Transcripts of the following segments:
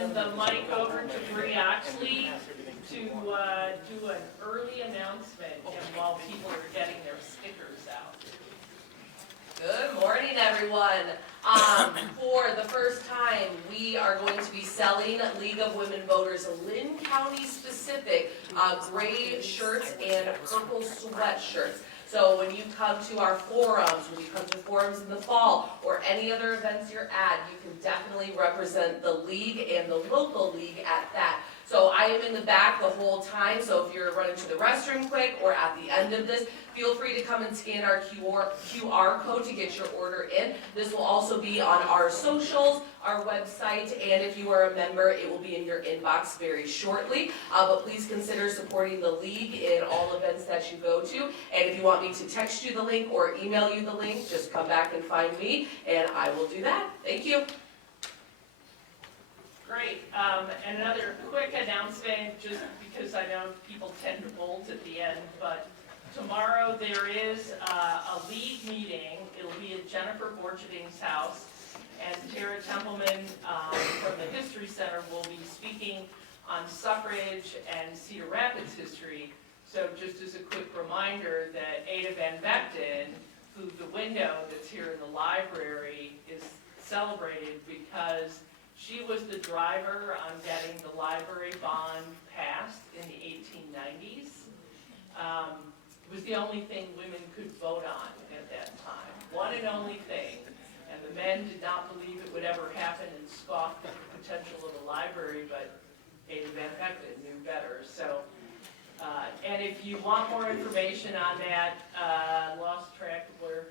hand the mic over to Bree Oxley to do an early announcement and while people are getting their stickers out. Good morning, everyone. For the first time, we are going to be selling League of Women Voters Linn County specific gray shirts and purple sweatshirts. So when you come to our forums, when you come to forums in the fall, or any other events you're at, you can definitely represent the league and the local league at that. So I am in the back the whole time, so if you're running to the restroom quick or at the end of this, feel free to come and scan our QR code to get your order in. This will also be on our socials, our website, and if you are a member, it will be in your inbox very shortly. But please consider supporting the league in all events that you go to. And if you want me to text you the link or email you the link, just come back and find me, and I will do that. Thank you. Great. And another quick announcement, just because I know people tend to bolt at the end, but tomorrow there is a league meeting. It'll be at Jennifer Borcherding's house, and Tara Templeman from the History Center will be speaking on suffrage and Cedar Rapids history. So just as a quick reminder that Ada Van Vechten, who the window that's here in the library is celebrated because she was the driver on getting the library bond passed in the 1890s. It was the only thing women could vote on at that time. One and only thing. And the men did not believe it would ever happen and scoffed at the potential of the library, but Ada Van Vechten knew better. So, and if you want more information on that, lost track of where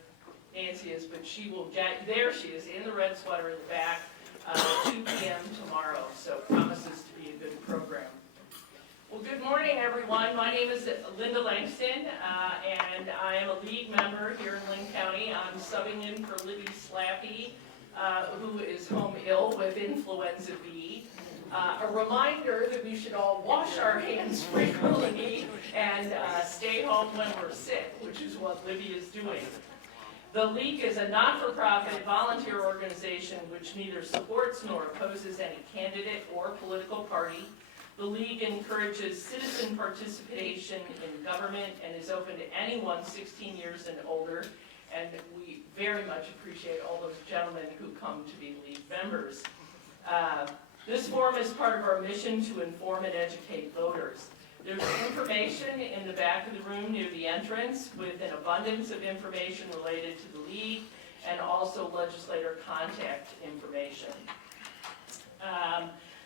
Nancy is, but she will get, there she is in the red sweater in the back. 2 p.m. tomorrow, so promises to be a good program. Well, good morning, everyone. My name is Linda Langston, and I am a league member here in Linn County. I'm subbing in for Libby Slappy, who is home ill with influenza B. A reminder that we should all wash our hands frequently and stay home when we're sick, which is what Libby is doing. The League is a not-for-profit volunteer organization which neither supports nor opposes any candidate or political party. The League encourages citizen participation in government and is open to anyone 16 years and older. And we very much appreciate all those gentlemen who come to be League members. This forum is part of our mission to inform and educate voters. There's information in the back of the room near the entrance with an abundance of information related to the League and also legislator contact information.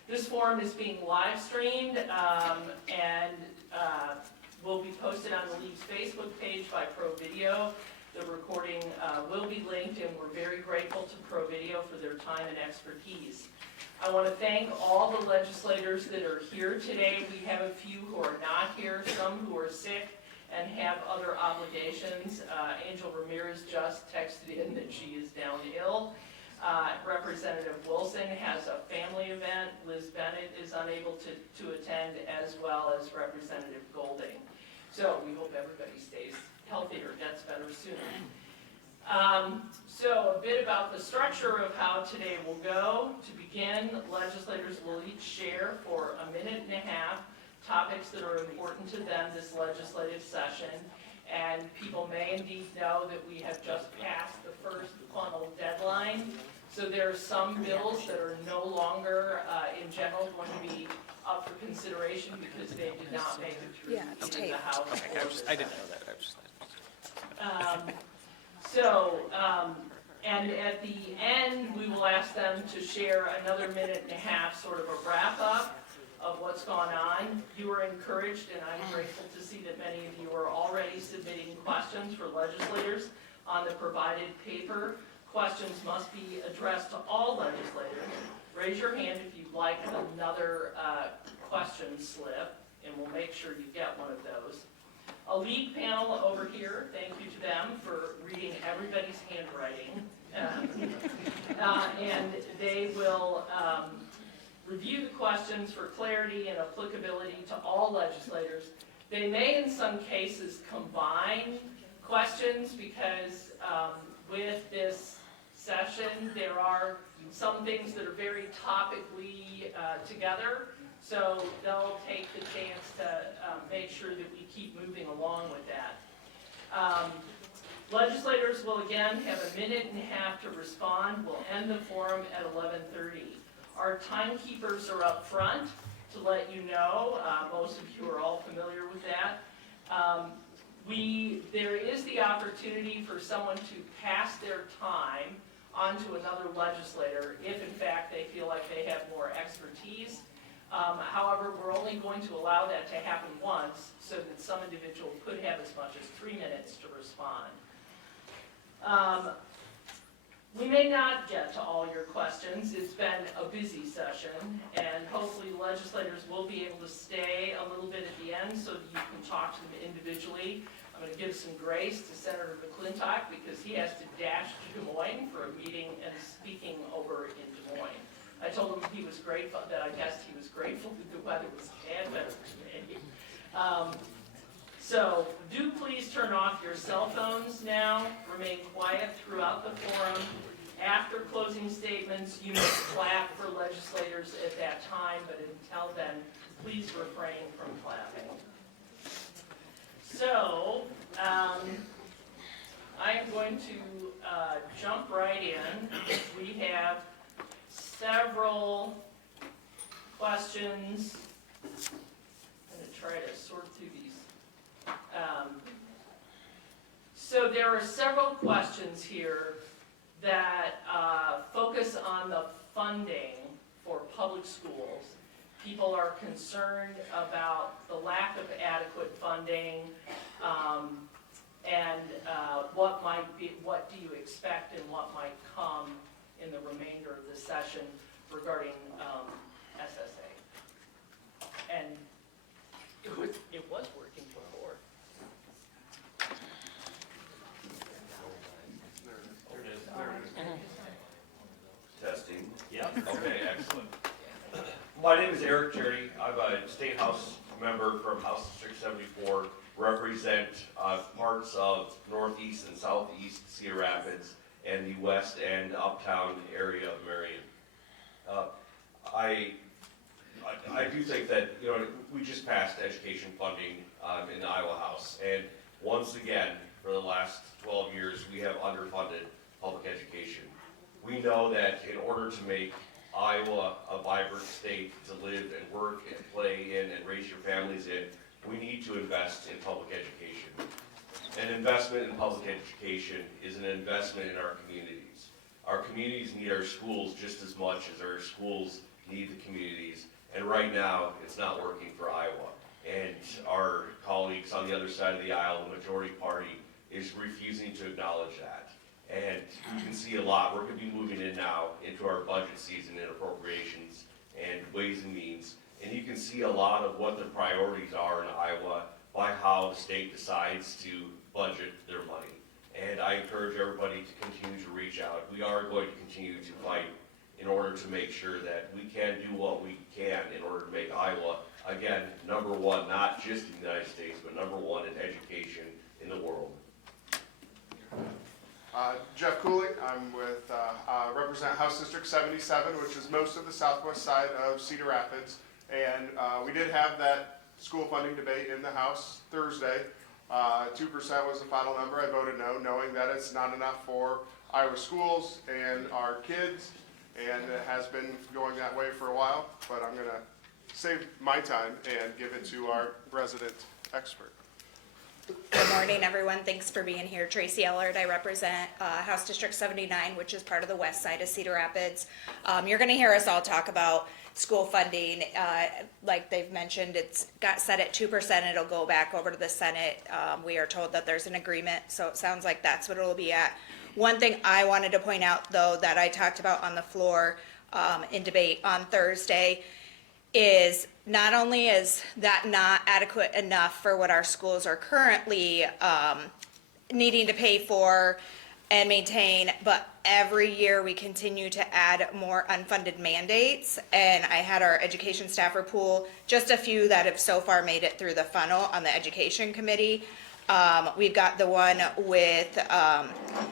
This forum is being live streamed and will be posted on the League's Facebook page by Pro Video. The recording will be linked, and we're very grateful to Pro Video for their time and expertise. I want to thank all the legislators that are here today. We have a few who are not here, some who are sick and have other obligations. Angel Ramirez just texted in that she is down ill. Representative Wilson has a family event. Liz Bennett is unable to attend, as well as Representative Golding. So we hope everybody stays healthy or gets better soon. So a bit about the structure of how today will go. To begin, legislators will each share for a minute and a half topics that are important to them this legislative session. And people may indeed know that we have just passed the first funnel deadline. So there are some bills that are no longer, in general, going to be up for consideration because they did not make it through the House. I didn't know that. And at the end, we will ask them to share another minute and a half, sort of a wrap-up of what's gone on. You are encouraged, and I'm grateful to see that many of you are already submitting questions for legislators on the provided paper. Questions must be addressed to all legislators. Raise your hand if you'd like another question slip, and we'll make sure you get one of those. A league panel over here, thank you to them for reading everybody's handwriting. And they will review the questions for clarity and applicability to all legislators. They may in some cases combine questions because with this session. There are some things that are very topically together, so they'll take the chance to make sure that we keep moving along with that. Legislators will again have a minute and a half to respond. We'll end the forum at 11:30. Our timekeepers are up front to let you know. Most of you are all familiar with that. There is the opportunity for someone to pass their time onto another legislator if in fact they feel like they have more expertise. However, we're only going to allow that to happen once so that some individual could have as much as 3 minutes to respond. We may not get to all your questions. It's been a busy session, and hopefully legislators will be able to stay a little bit at the end so that you can talk to them individually. I'm going to give some grace to Senator McClintock because he has to dash to Des Moines for a meeting and speaking over in Des Moines. I told him he was grateful, that I guessed he was grateful that the weather was bad better today. So do please turn off your cell phones now. Remain quiet throughout the forum. After closing statements, you may clap for legislators at that time, but until then, please refrain from clapping. So I am going to jump right in. We have several questions. I'm going to try to sort through these. So there are several questions here that focus on the funding for public schools. People are concerned about the lack of adequate funding, and what do you expect and what might come in the remainder of the session regarding SSA. And it was working before. Testing. Yeah, okay, excellent. My name is Eric Jerry. I'm a state house member from House District 74, represent parts of northeast and southeast Cedar Rapids and the west and uptown area of Marion. I do think that, we just passed education funding in the Iowa House, and once again, for the last 12 years, we have underfunded public education. We know that in order to make Iowa a vibrant state to live and work and play in and raise your families in, we need to invest in public education. An investment in public education is an investment in our communities. Our communities need our schools just as much as our schools need the communities, and right now, it's not working for Iowa. And our colleagues on the other side of the aisle, the majority party, is refusing to acknowledge that. And you can see a lot. We're going to be moving in now into our budget season and appropriations and ways and means. And you can see a lot of what the priorities are in Iowa by how the state decides to budget their money. And I encourage everybody to continue to reach out. We are going to continue to fight in order to make sure that we can do what we can in order to make Iowa, again, number one, not just in the United States, but number one in education in the world. Jeff Cooley, I'm with, represent House District 77, which is most of the southwest side of Cedar Rapids. And we did have that school funding debate in the House Thursday. 2% was the final number. I voted no, knowing that it's not enough for Iowa schools and our kids. And it has been going that way for a while, but I'm going to save my time and give it to our resident expert. Good morning, everyone. Thanks for being here. Tracy Ellard. I represent House District 79, which is part of the west side of Cedar Rapids. You're going to hear us all talk about school funding. Like they've mentioned, it's got set at 2%. It'll go back over to the Senate. We are told that there's an agreement, so it sounds like that's what it'll be at. One thing I wanted to point out, though, that I talked about on the floor in debate on Thursday is not only is that not adequate enough for what our schools are currently needing to pay for and maintain, but every year we continue to add more unfunded mandates. And I had our education staffer pool just a few that have so far made it through the funnel on the education committee. We've got the one with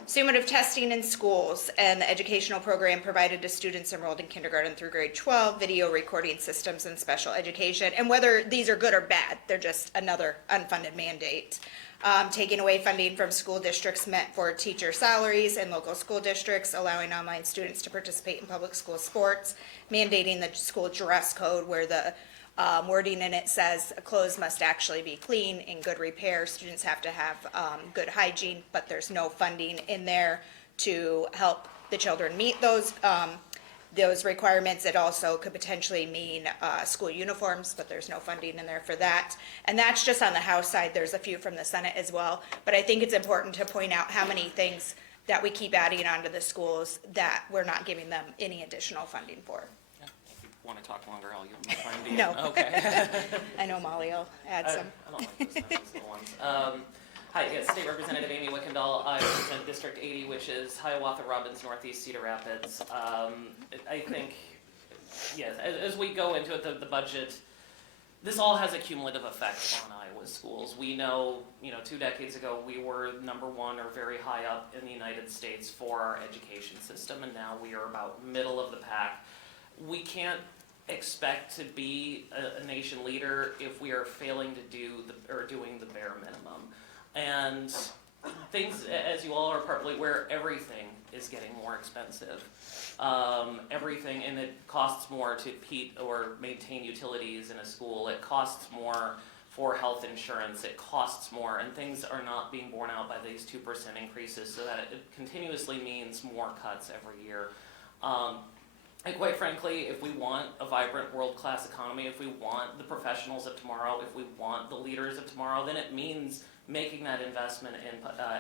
summative testing in schools and the educational program provided to students enrolled in kindergarten through grade 12, video recording systems and special education. And whether these are good or bad, they're just another unfunded mandate. Taking away funding from school districts meant for teacher salaries and local school districts, allowing online students to participate in public school sports, mandating the school dress code where the wording in it says clothes must actually be clean, in good repair. Students have to have good hygiene, but there's no funding in there to help the children meet those requirements. It also could potentially mean school uniforms, but there's no funding in there for that. And that's just on the House side. There's a few from the Senate as well. But I think it's important to point out how many things that we keep adding onto the schools that we're not giving them any additional funding for. Want to talk longer, I'll give my time to you. No. Okay. I know Molly will add some. I don't like those ones. Hi, yes, State Representative Amy Wickendahl. I represent District 80, which is Hiawatha, Robbins, Northeast, Cedar Rapids. I think, yes, as we go into it, the budget, this all has a cumulative effect on Iowa's schools. We know, 2 decades ago, we were #1 or very high up in the United States for our education system, and now we are about middle of the pack. We can't expect to be a nation leader if we are failing to do doing the bare minimum. And things, as you all are probably aware, everything is getting more expensive. Everything, and it costs more to maintain utilities in a school. It costs more for health insurance. It costs more, and things are not being borne out by these 2% increases, so that it continuously means more cuts every year. And quite frankly, if we want a vibrant world-class economy, if we want the professionals of tomorrow, if we want the leaders of tomorrow, then it means making that investment in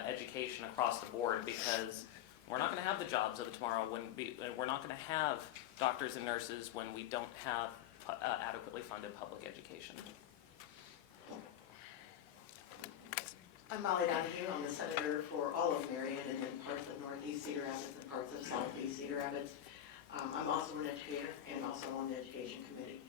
education across the board, because we're not going to have the jobs of the tomorrow we're not going to have doctors and nurses when we don't have adequately funded public education. I'm Molly Donahue. I'm the senator for all of Marion and then parts of Northeast Cedar Rapids and parts of Southeast Cedar Rapids. I'm also an educator and also on the education committee.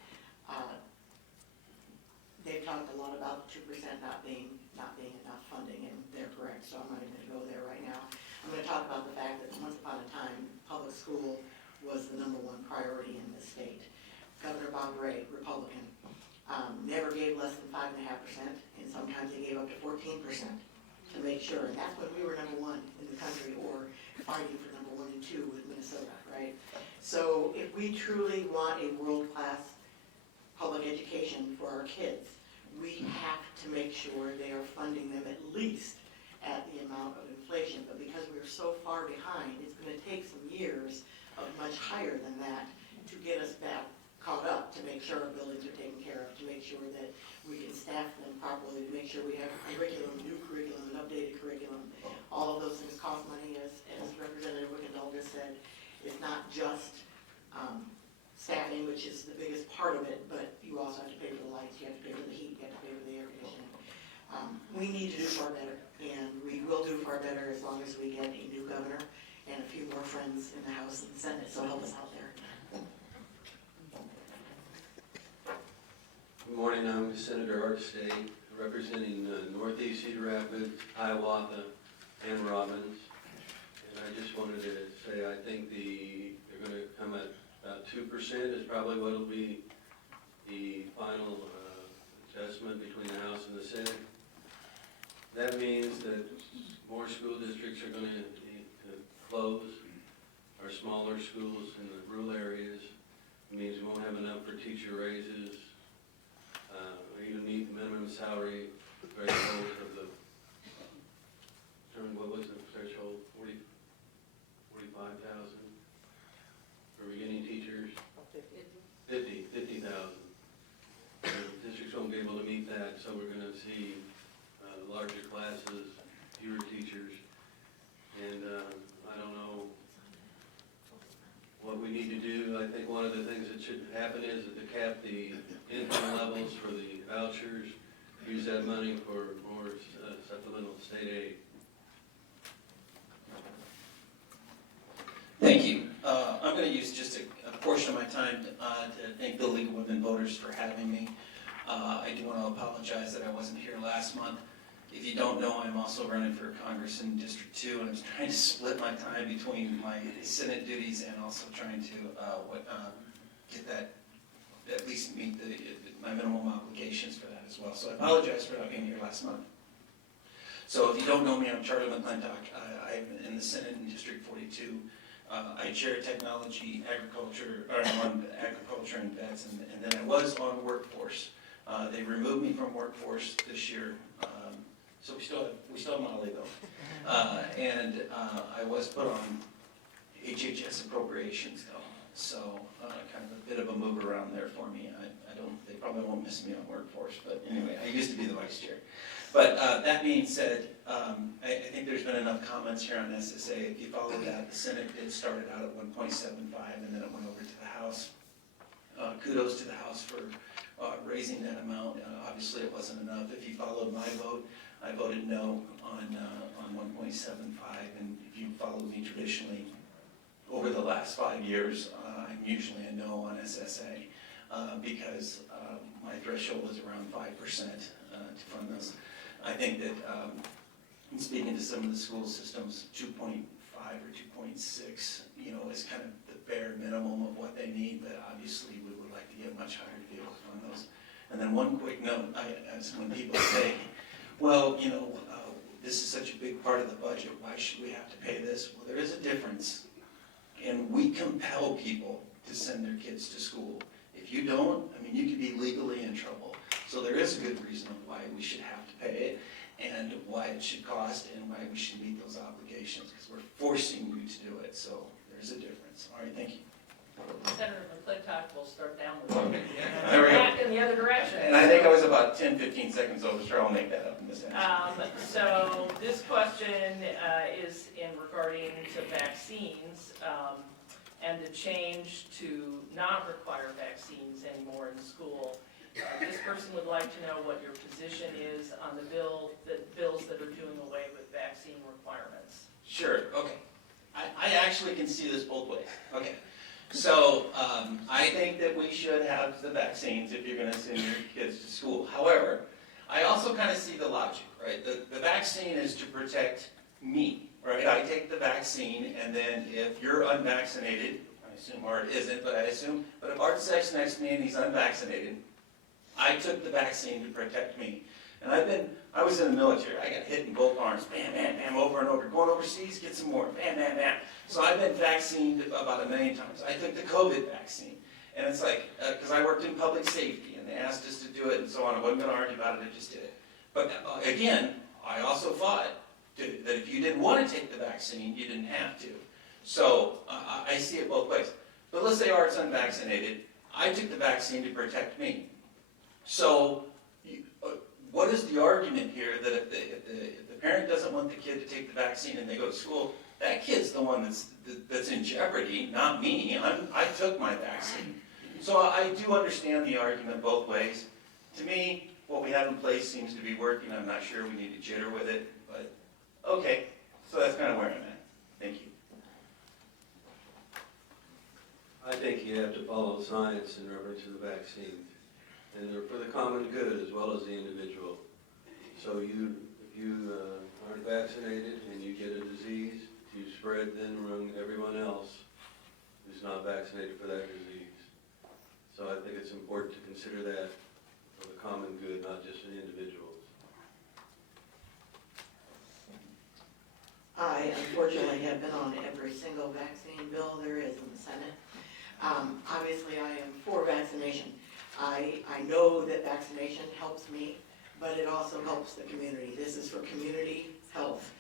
They've talked a lot about 2% not being enough funding, and they're correct, so I'm not even going to go there right now. I'm going to talk about the fact that once upon a time, public school was the #1 priority in the state. Governor Bob Ray, Republican, never gave less than 5.5%, and sometimes they gave up to 14% to make sure, and that's when we were #1 in the country, or fighting for #1 and 2 with Minnesota, right? So if we truly want a world-class public education for our kids, we have to make sure they are funding them at least at the amount of inflation. But because we're so far behind, it's going to take some years of much higher than that to get us back caught up, to make sure our buildings are taken care of, to make sure that we can staff them properly, to make sure we have curriculum, new curriculum, and updated curriculum. All of those things cost money, as Representative Wickendahl just said. It's not just staffing, which is the biggest part of it, but you also have to pay for the lights, you have to pay for the heat, you have to pay for the air conditioning. We need to do far better, and we will do far better as long as we get a new governor and a few more friends in the House and the Senate, so help us out there. Good morning, I'm Senator Art Stay, representing Northeast Cedar Rapids, Hiawatha, and Robbins. And I just wanted to say I think they're going to come at about 2% is probably what will be the final adjustment between the House and the Senate. That means that more school districts are going to close. Our smaller schools in the rural areas. It means we won't have enough for teacher raises. We even meet minimum salary threshold of the, what was the threshold, 45,000 for beginning teachers? 50,000. Districts won't be able to meet that, so we're going to see larger classes, fewer teachers, and I don't know what we need to do. I think one of the things that should happen is to cap the income levels for the vouchers, use that money for more supplemental state aid. Thank you. I'm going to use just a portion of my time to thank the League of Women Voters for having me. I do want to apologize that I wasn't here last month. If you don't know, I'm also running for Congress in District 2, and I'm trying to split my time between my Senate duties and also trying to get that, at least meet my minimum obligations for that as well. So I apologize for not being here last month. So if you don't know me, I'm Charlie McClintock. I'm in the Senate in District 42. I chair technology, agriculture, or I'm on agriculture and vets, and then I was on workforce. They removed me from workforce this year, so we still have Molly though. And I was put on HHS appropriations though, so kind of a bit of a move around there for me. They probably won't miss me on workforce, but anyway, I used to be the vice chair. But that being said, I think there's been enough comments here on SSA. If you follow that, the Senate did start it out at 1.75 and then it went over to the House. Kudos to the House for raising that amount. Obviously it wasn't enough. If you followed my vote, I voted no on 1.75, and if you followed me traditionally over the last 5 years, I'm usually a no on SSA because my threshold is around 5% to fund those. I think that in speaking to some of the school systems, 2.5 or 2.6, is kind of the bare minimum of what they need, but obviously we would like to get much higher to be able to fund those. And then one quick note, as when people say, well, this is such a big part of the budget, why should we have to pay this? Well, there is a difference, and we compel people to send their kids to school. If you don't, you could be legally in trouble. So there is a good reason of why we should have to pay it, and why it should cost, and why we should meet those obligations, because we're forcing you to do it. So there's a difference. All right, thank you. Senator McClintock will start downward. Okay, there we go. Back in the other direction. And I think I was about 10, 15 seconds over, so I'll make that up in this answer. So this question is in regarding to vaccines and the change to not require vaccines anymore in school. This person would like to know what your position is on the bills that are doing away with vaccine requirements. Sure, okay. I actually can see this both ways. Okay. So I think that we should have the vaccines if you're going to send your kids to school. However, I also kind of see the logic, right? The vaccine is to protect me, right? I take the vaccine, and then if you're unvaccinated, I assume Art isn't, but if Art sits next to me and he's unvaccinated, I took the vaccine to protect me. And I was in the military. I got hit in both arms, bam, bam, bam, over and over. Going overseas, get some more, bam, bam, bam. So I've been vaccinated about 1 million times. I took the COVID vaccine. And it's like, because I worked in public safety, and they asked us to do it and so on. I wasn't going to argue about it, I just did it. But again, I also fought that if you didn't want to take the vaccine, you didn't have to. So I see it both ways. But let's say Art's unvaccinated. I took the vaccine to protect me. So what is the argument here that if the parent doesn't want the kid to take the vaccine and they go to school, that kid's the one that's in jeopardy, not me. I took my vaccine. So I do understand the argument both ways. To me, what we have in place seems to be working. I'm not sure we need to jitter with it, but okay. So that's kind of where I'm at. Thank you. I think you have to follow science in reference to the vaccines. And they're for the common good as well as the individual. So if you aren't vaccinated and you get a disease, you spread then among everyone else who's not vaccinated for that disease. So I think it's important to consider that for the common good, not just an individual. I unfortunately have been on every single vaccine bill there is in the Senate. Obviously, I am for vaccination. I know that vaccination helps me, but it also helps the community. This is for community health.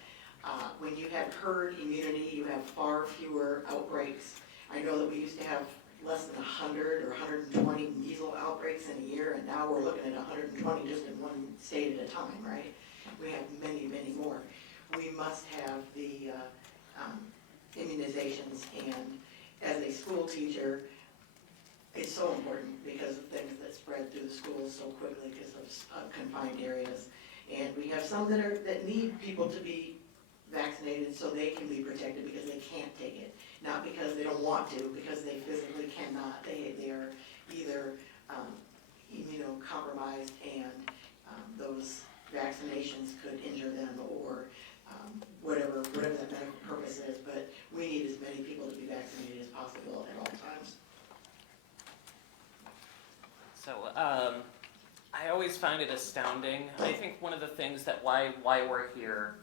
When you have herd immunity, you have far fewer outbreaks. I know that we used to have less than 100 or 120 measles outbreaks in a year, and now we're looking at 120 just in one state at a time, right? We have many, many more. We must have the immunizations, and as a school teacher, it's so important because of things that spread through the schools so quickly because of confined areas. And we have some that need people to be vaccinated so they can be protected because they can't take it. Not because they don't want to, because they physically cannot. They are either immunocompromised, and those vaccinations could injure them or whatever that medical purpose is, but we need as many people to be vaccinated as possible at all times. So, I always found it astounding. I think one of the things that why we're here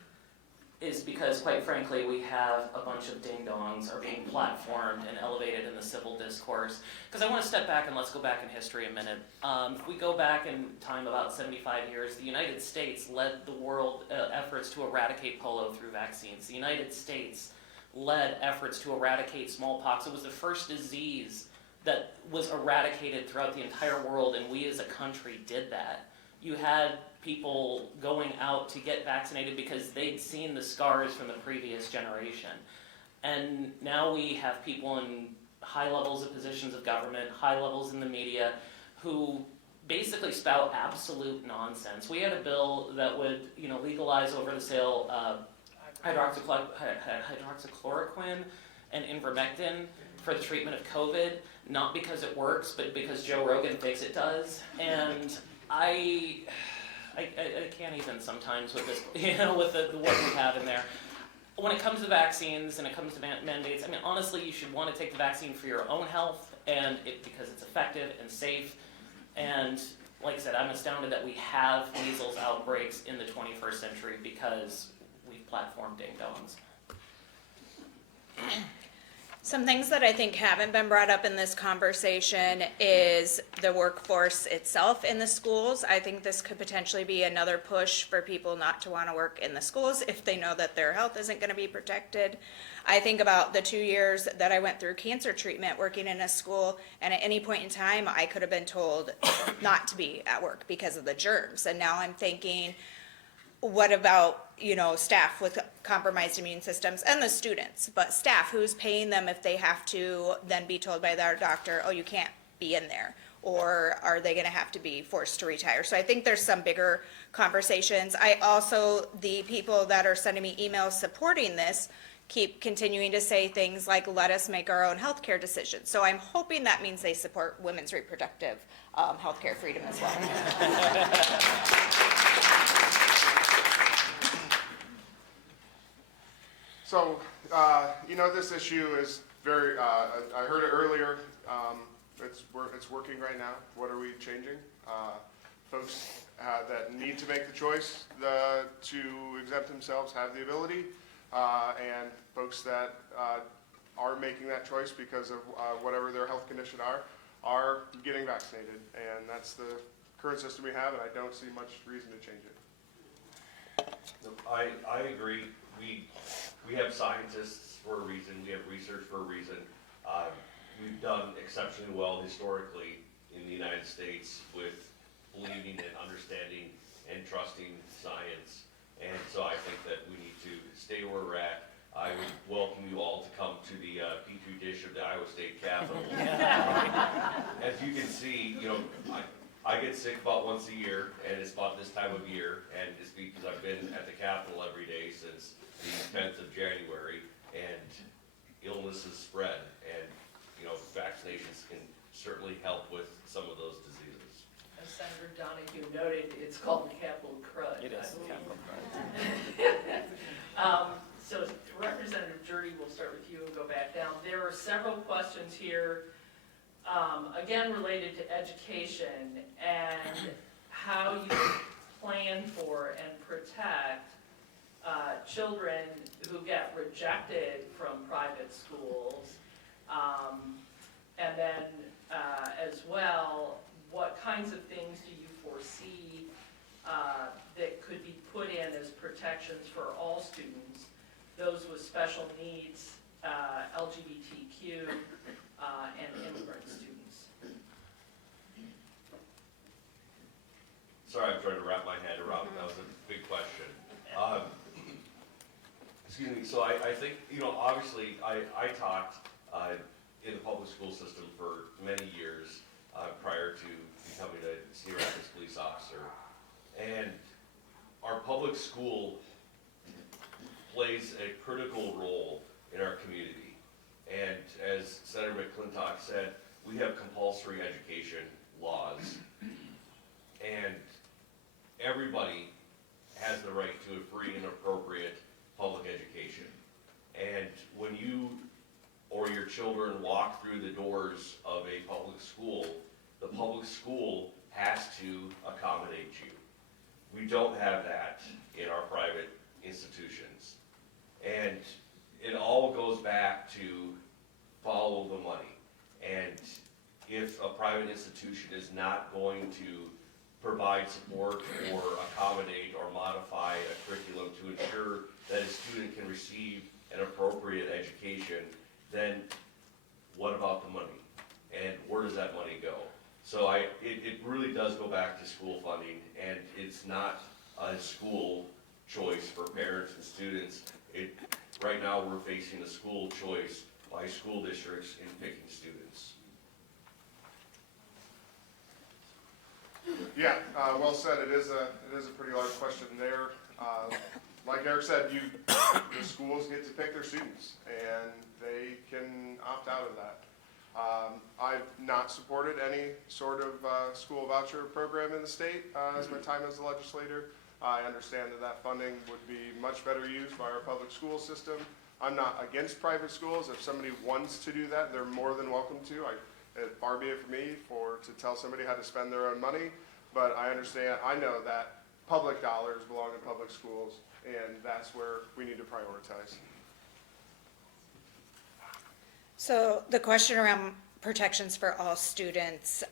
is because, quite frankly, we have a bunch of ding-dongs are being platformed and elevated in the civil discourse. Because I want to step back and let's go back in history a minute. If we go back in time about 75 years, the United States led the world efforts to eradicate polio through vaccines. The United States led efforts to eradicate smallpox. It was the first disease that was eradicated throughout the entire world, and we as a country did that. You had people going out to get vaccinated because they'd seen the scars from the previous generation. And now we have people in high levels of positions of government, high levels in the media, who basically spout absolute nonsense. We had a bill that would, legalize over the sale hydroxychloroquine and ivermectin for the treatment of COVID, not because it works, but because Joe Rogan thinks it does. And I can't even sometimes with this, with the what we have in there. When it comes to vaccines and it comes to mandates, I mean, honestly, you should want to take the vaccine for your own health and because it's effective and safe. And like I said, I'm astounded that we have measles outbreaks in the 21st century because we've platformed ding-dongs. Some things that I think haven't been brought up in this conversation is the workforce itself in the schools. I think this could potentially be another push for people not to want to work in the schools if they know that their health isn't going to be protected. I think about the 2 years that I went through cancer treatment working in a school, and at any point in time I could have been told not to be at work because of the germs. And now I'm thinking, what about, staff with compromised immune systems and the students, but staff, who's paying them if they have to then be told by their doctor, oh, you can't be in there? Or are they gonna have to be forced to retire? So I think there's some bigger conversations. The people that are sending me emails supporting this keep continuing to say things like, let us make our own healthcare decisions. So I'm hoping that means they support women's reproductive healthcare freedom as well. So, this issue is very, I heard it earlier, it's working right now. What are we changing? Folks that need to make the choice to exempt themselves have the ability, and folks that are making that choice because of whatever their health condition are getting vaccinated. And that's the current system we have, and I don't see much reason to change it. I agree. We have scientists for a reason. We have research for a reason. We've done exceptionally well historically in the United States with believing and understanding and trusting science. And so I think that we need to stay where we're at. I would welcome you all to come to the Petri dish of the Iowa State Capitol. As you can see, I get sick about once a year, and it's about this time of year, and it's because I've been at the Capitol every day since the 10th of January, and illnesses spread, and vaccinations can certainly help with some of those diseases. As Senator Donahue noted, it's called the Capitol crud. It is the Capitol crud. So Representative Jurdy, we'll start with you and go back down. There are several questions here, again related to education and how you plan for and protect children who get rejected from private schools, and then as well, what kinds of things do you foresee that could be put in as protections for all students, those with special needs, LGBTQ, and immigrant students? Sorry, I'm trying to wrap my head around it. That was a big question. Excuse me. So I think, obviously I taught in the public school system for many years prior to becoming a Cedar Rapids police officer. And our public school plays a critical role in our community. And as Senator McClintock said, we have compulsory education laws. And everybody has the right to a free and appropriate public education. And when you or your children walk through the doors of a public school, the public school has to accommodate you. We don't have that in our private institutions. And it all goes back to follow the money. And if a private institution is not going to provide support or accommodate or modify a curriculum to ensure that a student can receive an appropriate education, then what about the money? And where does that money go? So it really does go back to school funding, and it's not a school choice for parents and students. Right now, we're facing a school choice by school districts in picking students. Yeah, well said. It is a pretty large question there. Like Eric said, the schools get to pick their students, and they can opt out of that. I've not supported any sort of school voucher program in the state as my time as a legislator. I understand that funding would be much better used by our public school system. I'm not against private schools. If somebody wants to do that, they're more than welcome to. Far be it for me to tell somebody how to spend their own money, but I know that public dollars belong in public schools, and that's where we need to prioritize. So the question around protections for all students,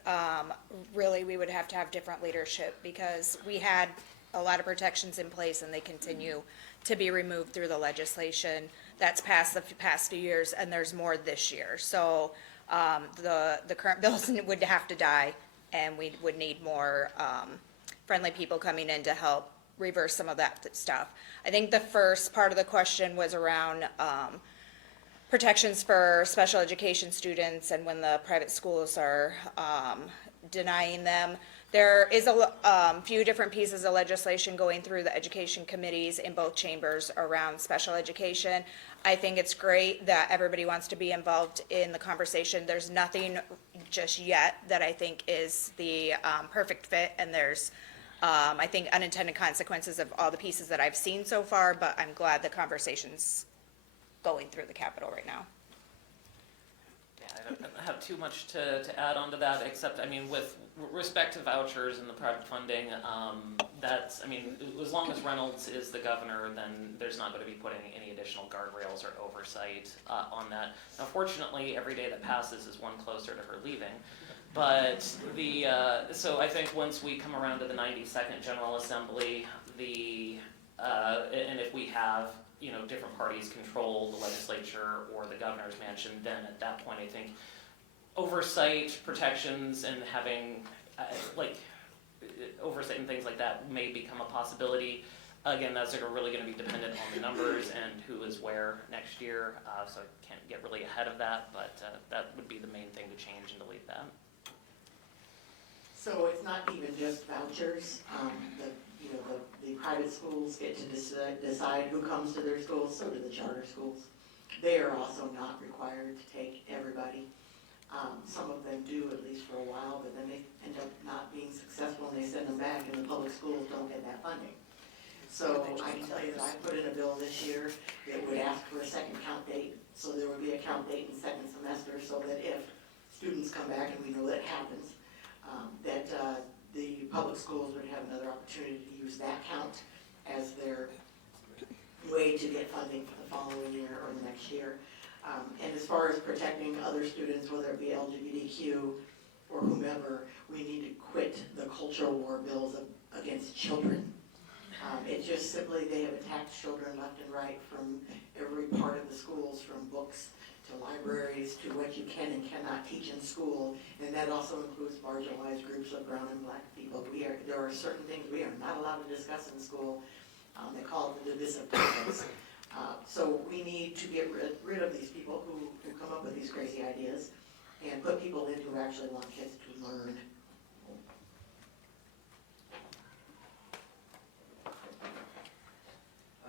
really we would have to have different leadership, because we had a lot of protections in place and they continue to be removed through the legislation that's passed the past few years, and there's more this year. So the current bills would have to die, and we would need more friendly people coming in to help reverse some of that stuff. I think the first part of the question was around protections for special education students and when the private schools are denying them. There is a few different pieces of legislation going through the education committees in both chambers around special education. I think it's great that everybody wants to be involved in the conversation. There's nothing just yet that I think is the perfect fit, and there's I think unintended consequences of all the pieces that I've seen so far, but I'm glad the conversation's going through the Capitol right now. Yeah, I don't have too much to add on to that, except, I mean, with respect to vouchers and the private funding, that's, I mean, as long as Reynolds is the governor, then there's not going to be putting any additional guardrails or oversight on that. Now, fortunately, every day that passes is one closer to her leaving. But so I think once we come around to the 92nd General Assembly, and if we have, different parties control the legislature or the governor's mansion, then at that point I think oversight, protections, and having oversight and things like that may become a possibility. Again, that's really going to be dependent on the numbers and who is where next year, so I can't get really ahead of that, but that would be the main thing to change and delete that. So it's not even just vouchers. The private schools get to decide who comes to their schools, so do the charter schools. They are also not required to take everybody. Some of them do, at least for a while, but then they end up not being successful and they send them back, and the public schools don't get that funding. So I can tell you that I put in a bill this year that would ask for a second count date, so there would be a count date in second semester, so that if students come back, and we know that happens, that the public schools would have another opportunity to use that count as their way to get funding for the following year or the next year. And as far as protecting other students, whether it be LGBTQ or whomever, we need to quit the culture war bills against children. It's just simply they have attacked children left and right from every part of the schools, from books to libraries to what you can and cannot teach in school, and that also includes marginalized groups of brown and black people. There are certain things we are not allowed to discuss in school. They call it the divisive topics. So we need to get rid of these people who come up with these crazy ideas and put people in who actually want kids to learn.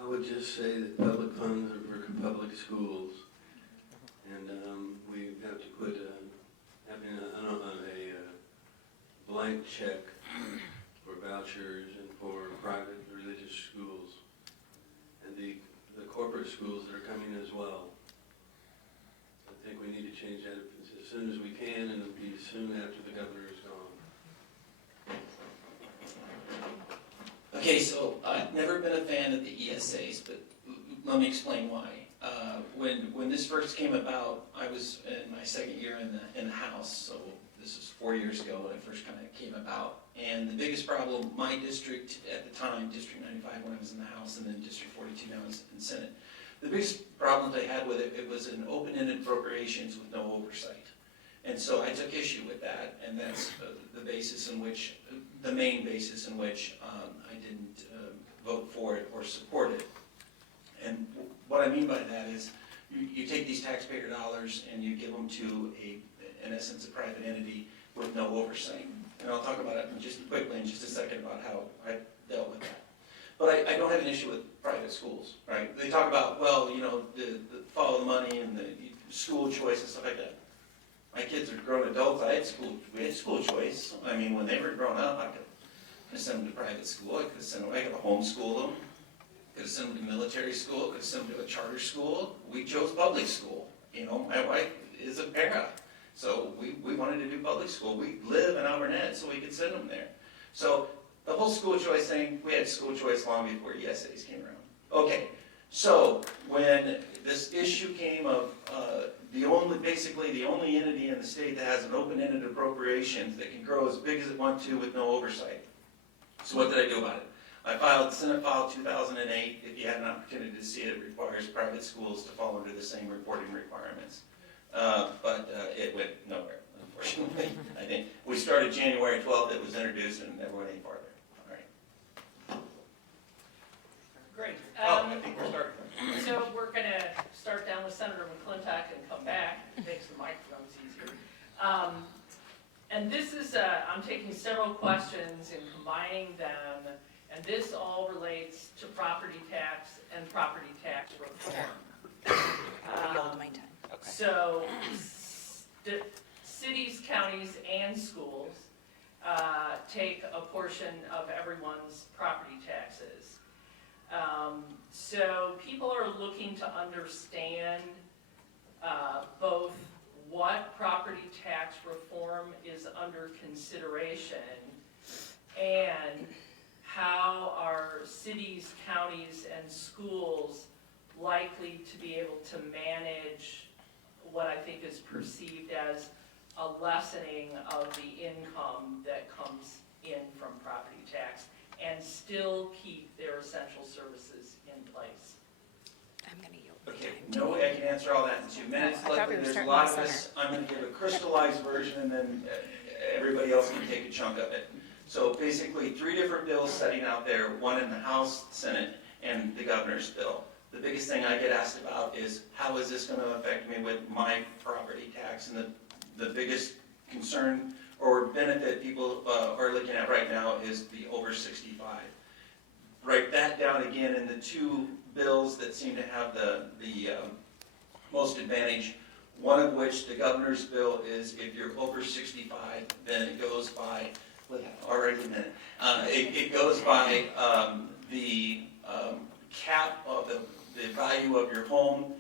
I would just say that public funds are for public schools, and we have to quit having a blank check for vouchers and for private religious schools and the corporate schools that are coming as well. I think we need to change that as soon as we can, and it'll be soon after the governor is gone. Okay, so I've never been a fan of the ESAs, but let me explain why. When this first came about, I was in my second year in the House, so this was 4 years ago when it first kind of came about. And the biggest problem, my district at the time, District 95 when I was in the House, and then District 42 now I was in Senate, the biggest problem they had with it, it was an open-ended appropriations with no oversight. And so I took issue with that, and that's the basis in which, the main basis in which I didn't vote for it or support it. And what I mean by that is, you take these taxpayer dollars and you give them to in essence, a private entity with no oversight. And I'll talk about it just quickly in just a second about how I dealt with that. But I don't have an issue with private schools, right? They talk about, well, you know, the follow the money and the school choice and stuff like that. My kids are grown adults. We had school choice. I mean, when they were growing up, I could send them to private school. I could homeschool them. Could have sent them to military school. Could have sent them to a charter school. We chose public school. You know, my wife is a para, so we wanted to do public school. We live in Alburnett, so we could send them there. So the whole school choice thing, we had school choice long before ESAs came around. Okay, so when this issue came of basically the only entity in the state that has an open-ended appropriations that can grow as big as it wants to with no oversight. So what did I do about it? Senate File 2008, if you had an opportunity to see it, it requires private schools to fall under the same reporting requirements. But it went nowhere, unfortunately. I think we started January 12th, it was introduced, and never went any farther. All right. Great. I think we're starting. So we're going to start down with Senator McClintock and come back. It makes the microphones easier. And this is, I'm taking several questions and combining them, and this all relates to property tax and property tax reform. Yield my time. So, cities, counties, and schools take a portion of everyone's property taxes. So people are looking to understand both what property tax reform is under consideration and how are cities, counties, and schools likely to be able to manage what I think is perceived as a lessening of the income that comes in from property tax and still keep their essential services in place. I'm going to yield. Okay, no way I can answer all that in 2 minutes. I thought we Luckily, were there's a starting lot in the of this. I'm going to give a crystallized version, and then everybody else can take a chunk of it. So basically, 3 different bills sitting out there, one in the House, Senate, and the governor's bill. The biggest thing I get asked about is, how is this going to affect me with my property tax? And the biggest concern or benefit people are looking at right now is the over 65. Write that down again in the 2 bills that seem to have the most advantage. One of which, the governor's bill, is if you're over 65, then it goes by, already a minute, it goes by the cap of the value of your home.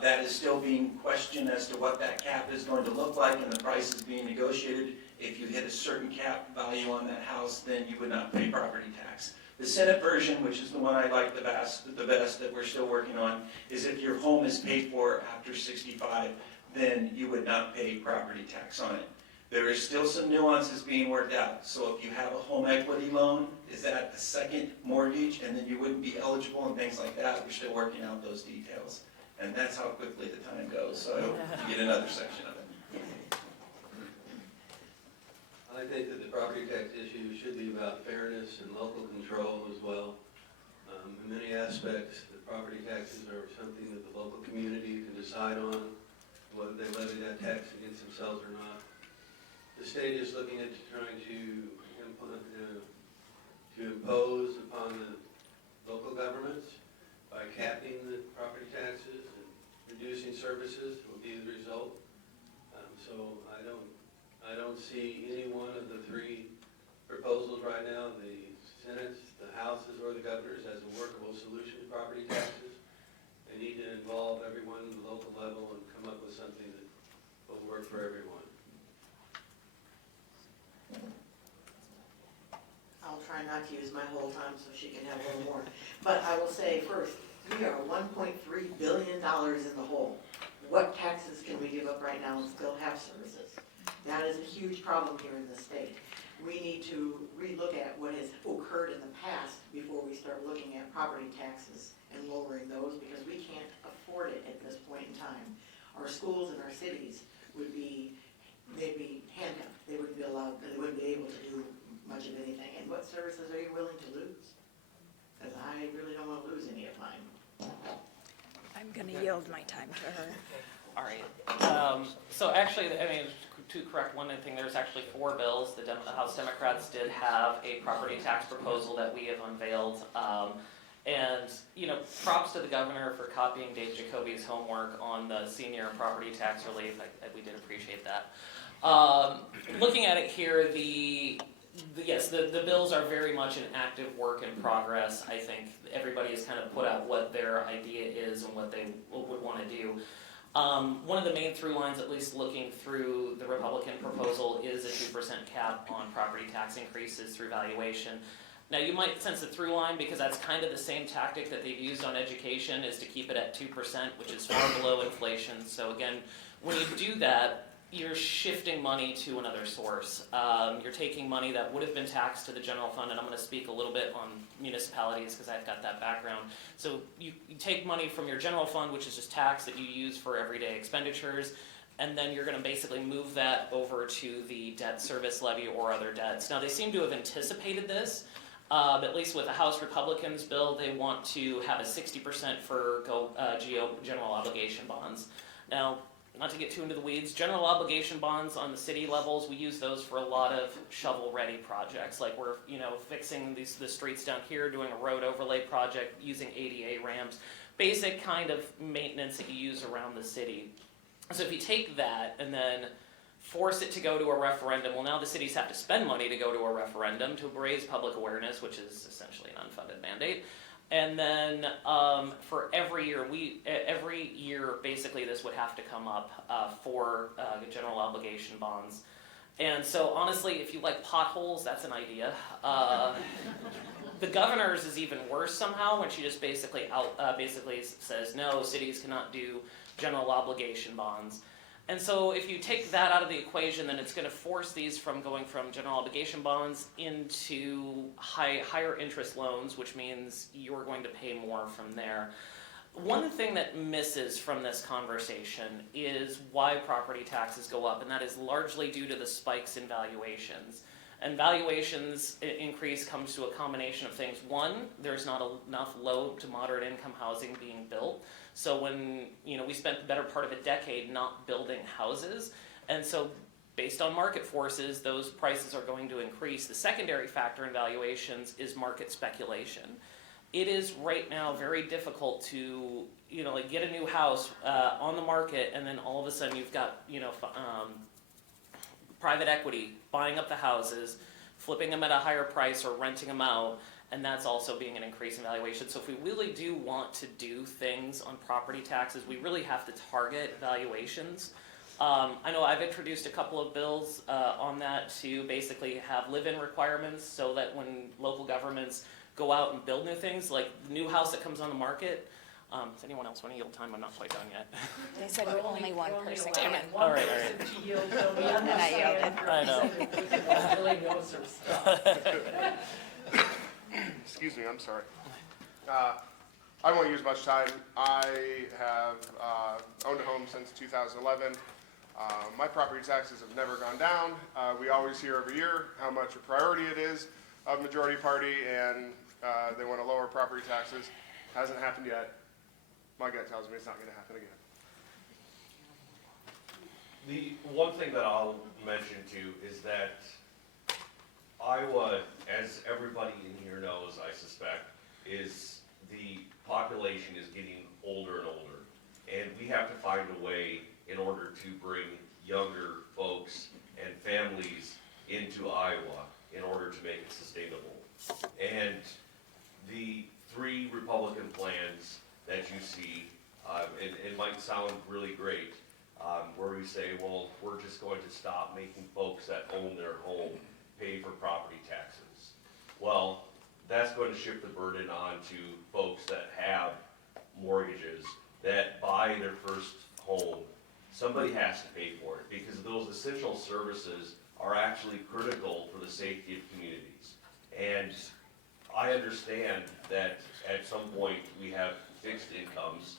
That is still being questioned as to what that cap is going to look like, and the price is being negotiated. If you hit a certain cap value on that house, then you would not pay property tax. The Senate version, which is the one I like the best that we're still working on, is if your home is paid for after 65, then you would not pay property tax on it. There is still some nuances being worked out. So if you have a home equity loan, is that the second mortgage, and then you wouldn't be eligible and things like that? We're still working out those details. And that's how quickly the time goes, so I hope you get another section of it. I think that the property tax issue should be about fairness and local control as well. In many aspects, the property taxes are something that the local community can decide on, whether they levy that tax against themselves or not. The state is looking at trying to impose upon the local governments by capping the property taxes and reducing services will be the result. So I don't see any one of the 3 proposals right now, the Senate, the houses or the governor's as a workable solution to property taxes. They need to involve everyone at the local level and come up with something that will work for everyone. I'll try not to use my whole time so she can have a little more. But I will say first, we are $1.3 billion in the hole. What taxes can we give up right now and still have services? That is a huge problem here in the state. We need to relook at what has occurred in the past before we start looking at property taxes and lowering those, because we can't afford it at this point in time. Our schools and our cities would be, they'd be handcuffed. They wouldn't be allowed, they wouldn't be able to do much of anything. And what services are you willing to lose? Because I really don't want to lose any of mine. I'm gonna yield my time to her. All right. So actually, I mean, to correct one thing, there's actually 4 bills. The House Democrats did have a property tax proposal that we have unveiled. And, you know, props to the governor for copying Dave Jacoby's homework on the senior property tax relief. We did appreciate that. Looking at it here, yes, the bills are very much an active work in progress. I think everybody has kind of put out what their idea is and what they would want to do. One of the main through lines, at least looking through the Republican proposal, is a 2% cap on property tax increases through valuation. Now, you might sense a through line because that's kind of the same tactic that they've used on education, is to keep it at 2%, which is far below inflation. So again, when you do that, you're shifting money to another source. You're taking money that would have been taxed to the general fund, and I'm going to speak a little bit on municipalities because I've got that background. So you take money from your general fund, which is just tax that you use for everyday expenditures, and then you're going to basically move that over to the debt service levy or other debts. Now, they seem to have anticipated this. At least with the House Republicans bill, they want to have a 60% for general obligation bonds. Now, not to get too into the weeds, general obligation bonds on the city levels, we use those for a lot of shovel-ready projects. Like we're, fixing the streets down here, doing a road overlay project, using ADA ramps, basic kind of maintenance that you use around the city. So if you take that and then force it to go to a referendum, well, now the cities have to spend money to go to a referendum to raise public awareness, which is essentially an unfunded mandate. And then for every year, basically this would have to come up for general obligation bonds. And so honestly, if you like potholes, that's an idea. The governor's is even worse somehow, when she just basically says, no, cities cannot do general obligation bonds. And so if you take that out of the equation, then it's going to force these from going from general obligation bonds into higher interest loans, which means you're going to pay more from there. One thing that misses from this conversation is why property taxes go up, and that is largely due to the spikes in valuations. And valuations increase comes to a combination of things. One, there's not enough low to moderate income housing being built. So when, we spent the better part of a decade not building houses, and so based on market forces, those prices are going to increase. The secondary factor in valuations is market speculation. It is right now very difficult to, get a new house on the market, and then all of a sudden you've got, private equity buying up the houses, flipping them at a higher price or renting them out, and that's also being an increase in valuation. So if we really do want to do things on property taxes, we really have to target valuations. I know I've introduced a couple of bills on that to basically have live-in requirements so that when local governments go out and build new things, like the new house that comes on the market. Does anyone else want to yield time? I'm not quite done yet. They said only one person Damn can. it. All right. To yield, so we understand. I know. Really know some stuff. Excuse me, I'm sorry. I won't use much time. I have owned a home since 2011. My property taxes have never gone down. We always hear every year how much a priority it is of majority party, and they want to lower property taxes. Hasn't happened yet. My gut tells me it's not going to happen again. The one thing that I'll mention too is that Iowa, as everybody in here knows, I suspect, is the population is getting older and older. And we have to find a way in order to bring younger folks and families into Iowa in order to make it sustainable. And the 3 Republican plans that you see, it might sound really great, where we say, well, we're just going to stop making folks that own their home pay for property taxes. Well, that's going to shift the burden on to folks that have mortgages, that buy their first home. Somebody has to pay for it, because those essential services are actually critical for the safety of communities. And I understand that at some point we have fixed incomes,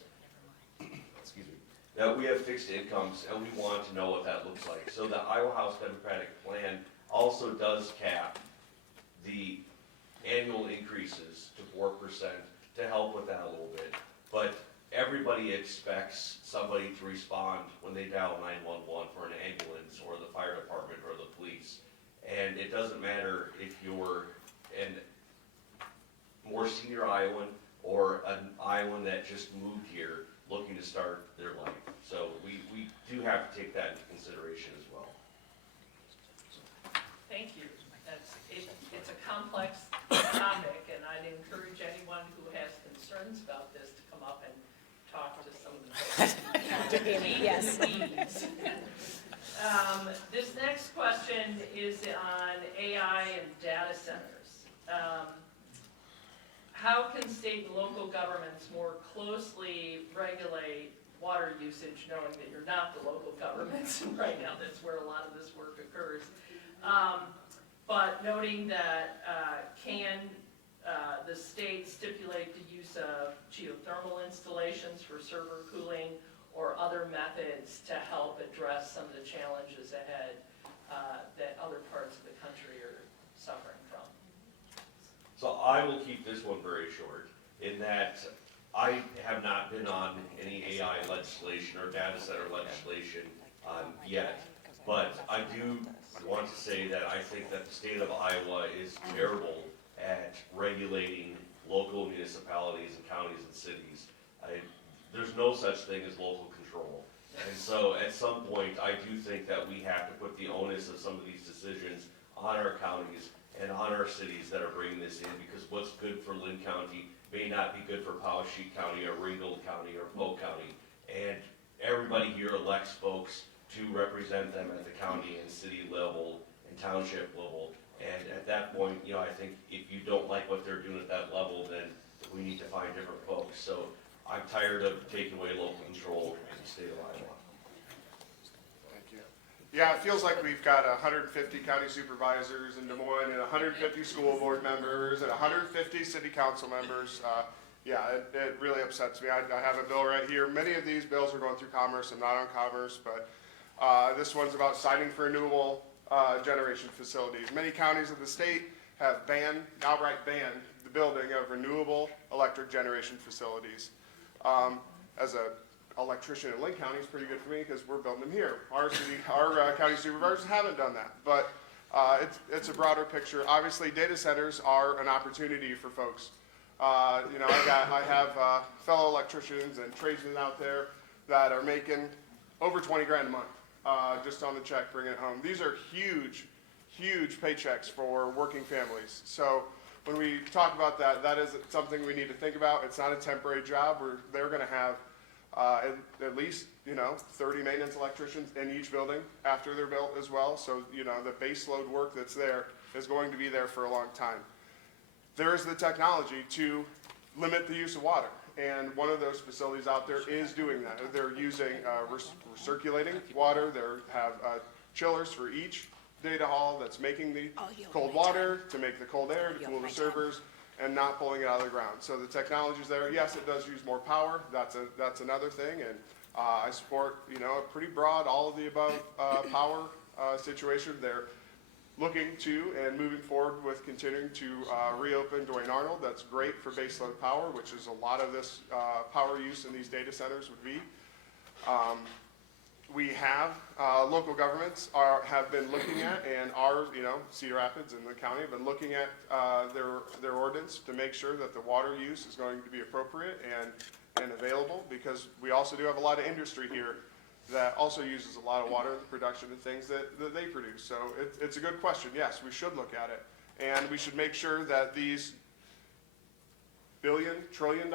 excuse me, that we have fixed incomes and we want to know what that looks like. So the Iowa House Democratic Plan also does cap the annual increases to 4% to help with that a little bit. But everybody expects somebody to respond when they dial 911 for an ambulance or the fire department or the police. And it doesn't matter if you're an more senior Iowan or an Iowan that just moved here looking to start their life. So we do have to take that into consideration as well. Thank you. It's a complex topic, and I'd encourage anyone who has concerns about this to come up and talk to some of the folks. Yes. This next question is on AI and data centers. How can state and local governments more closely regulate water usage, knowing that you're not the local governments, and right now that's where a lot of this work occurs. But noting that can the state stipulate the use of geothermal installations for server cooling or other methods to help address some of the challenges ahead that other parts of the country are suffering from? So I will keep this one very short, in that I have not been on any AI legislation or data center legislation yet, but I do want to say that I think that the state of Iowa is terrible at regulating local municipalities and counties and cities. There's no such thing as local control. And so at some point, I do think that we have to put the onus of some of these decisions on our counties and on our cities that are bringing this in, because what's good for Linn County may not be good for Poweshiek County or Ringgold County or Polk County. And everybody here elects folks to represent them at the county and city level and township level. And at that point, I think if you don't like what they're doing at that level, then we need to find different folks. So I'm tired of taking away local control in the state of Iowa. Thank you. Yeah, it feels like we've got 150 county supervisors in Des Moines and 150 school board members and 150 city council members. It really upsets me. I have a bill right here. Many of these bills are going through Commerce. I'm not on Commerce, but this one's about citing for renewable generation facilities. Many counties of the state have outright banned the building of renewable electric generation facilities. As an electrician in Linn County, it's pretty good for me because we're building them here. Our county supervisors haven't done that, but it's a broader picture. Obviously, data centers are an opportunity for folks. I have fellow electricians and tradesmen out there that are making over 20 grand a month. Just on the check, bringing it home. These are huge, huge paychecks for working families. So when we talk about that, that is something we need to think about. It's not a temporary job. They're going to have at least 30 maintenance electricians in each building after they're built as well. So the base load work that's there is going to be there for a long time. There is the technology to limit the use of water. And one of those facilities out there is doing that. They're using recirculating water. They have chillers for each data hall that's making the cold water to make the cold air to cool the servers and not pulling it out of the ground. So the technology's there. Yes, it does use more power. That's another thing. And I support a pretty broad all of the above power situation. They're looking to and moving forward with continuing to reopen Duane Arnold. That's great for baseload power, which is a lot of this power use in these data centers would be. We have local governments have been looking at, and our Cedar Rapids and the county have been looking at their ordinance to make sure that the water use is going to be appropriate and available, because we also do have a lot of industry here that also uses a lot of water in the production of things that they produce. So it's a good question. Yes, we should look at it. And we should make sure that these trillion